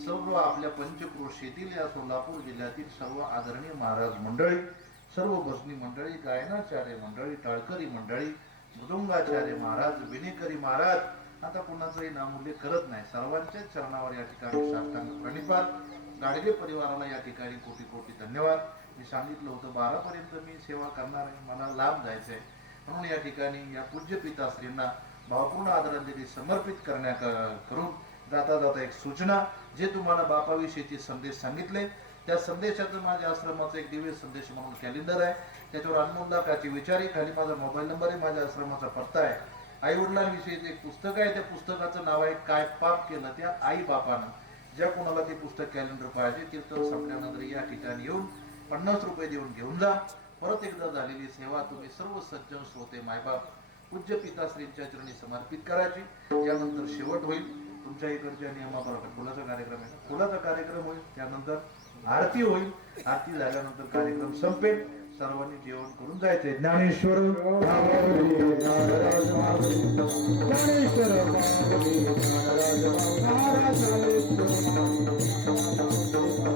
सर्व आपल्या पंचक्रोशीतील या सोलापूर जिल्ह्यातील सर्व आदरणीय महाराज मंडळी, सर्व भजनी मंडळी, गायनाचार्य मंडळी, टाळकरी मंडळी, मृदुंगाचार्य महाराज, विनेकरी महाराज, आता कुणाचाही नामोल्लेख करत नाही, सर्वांच्याच चरणावर या ठिकाणी साष्टांग प्रणिपात. गाडगे परिवाराला या ठिकाणी कोटी कोटी धन्यवाद. मी सांगितलं होतं 12 पर्यंत मी सेवा करणार आहे, मला लांब जायचंय, म्हणून या ठिकाणी या पूज्य पिताश्रींना भावपूर्ण आदरांजली समर्पित करून जाता जाता एक सूचना, जे तुम्हाला बापाविषयीचे संदेश सांगितले त्या संदेशाचं माझ्या आश्रमाचा एक दिव्य संदेश म्हणून कॅलेंडर आहे, त्याच्यावर अनमोल दाकाची विचारी, खाली माझा मोबाईल नंबर आहे, माझ्या आश्रमाचा पत्ता आहे. आई वडिलांविषयीचं एक पुस्तक आहे, त्या पुस्तकाचं नाव आहे काय पाप केलं त्या आई बापानं. ज्या कोणाला ते पुस्तक कॅलेंडर पाहिजे कीर्तन संपल्यानंतर या ठिकाणी येऊन 50 रुपये देऊन घेऊन जा. परत एकदा झालेली सेवा तुम्ही सर्व सज्जन श्रोते मायबाप पूज्य पिताश्रींच्या चरणी समर्पित करायची. यानंतर शेवट होईल तुमच्या इकडच्या नियमाप्रमाणे फुलाचा कार्यक्रम आहे, फुलाचा कार्यक्रम होईल, त्यानंतर आरती होईल, आरती झाल्यानंतर कार्यक्रम संपेल. सर्वांनी जेवण करून जायचंय. ज्ञानेश्वर ज्ञानराज ज्ञानेश्वर ज्ञानराज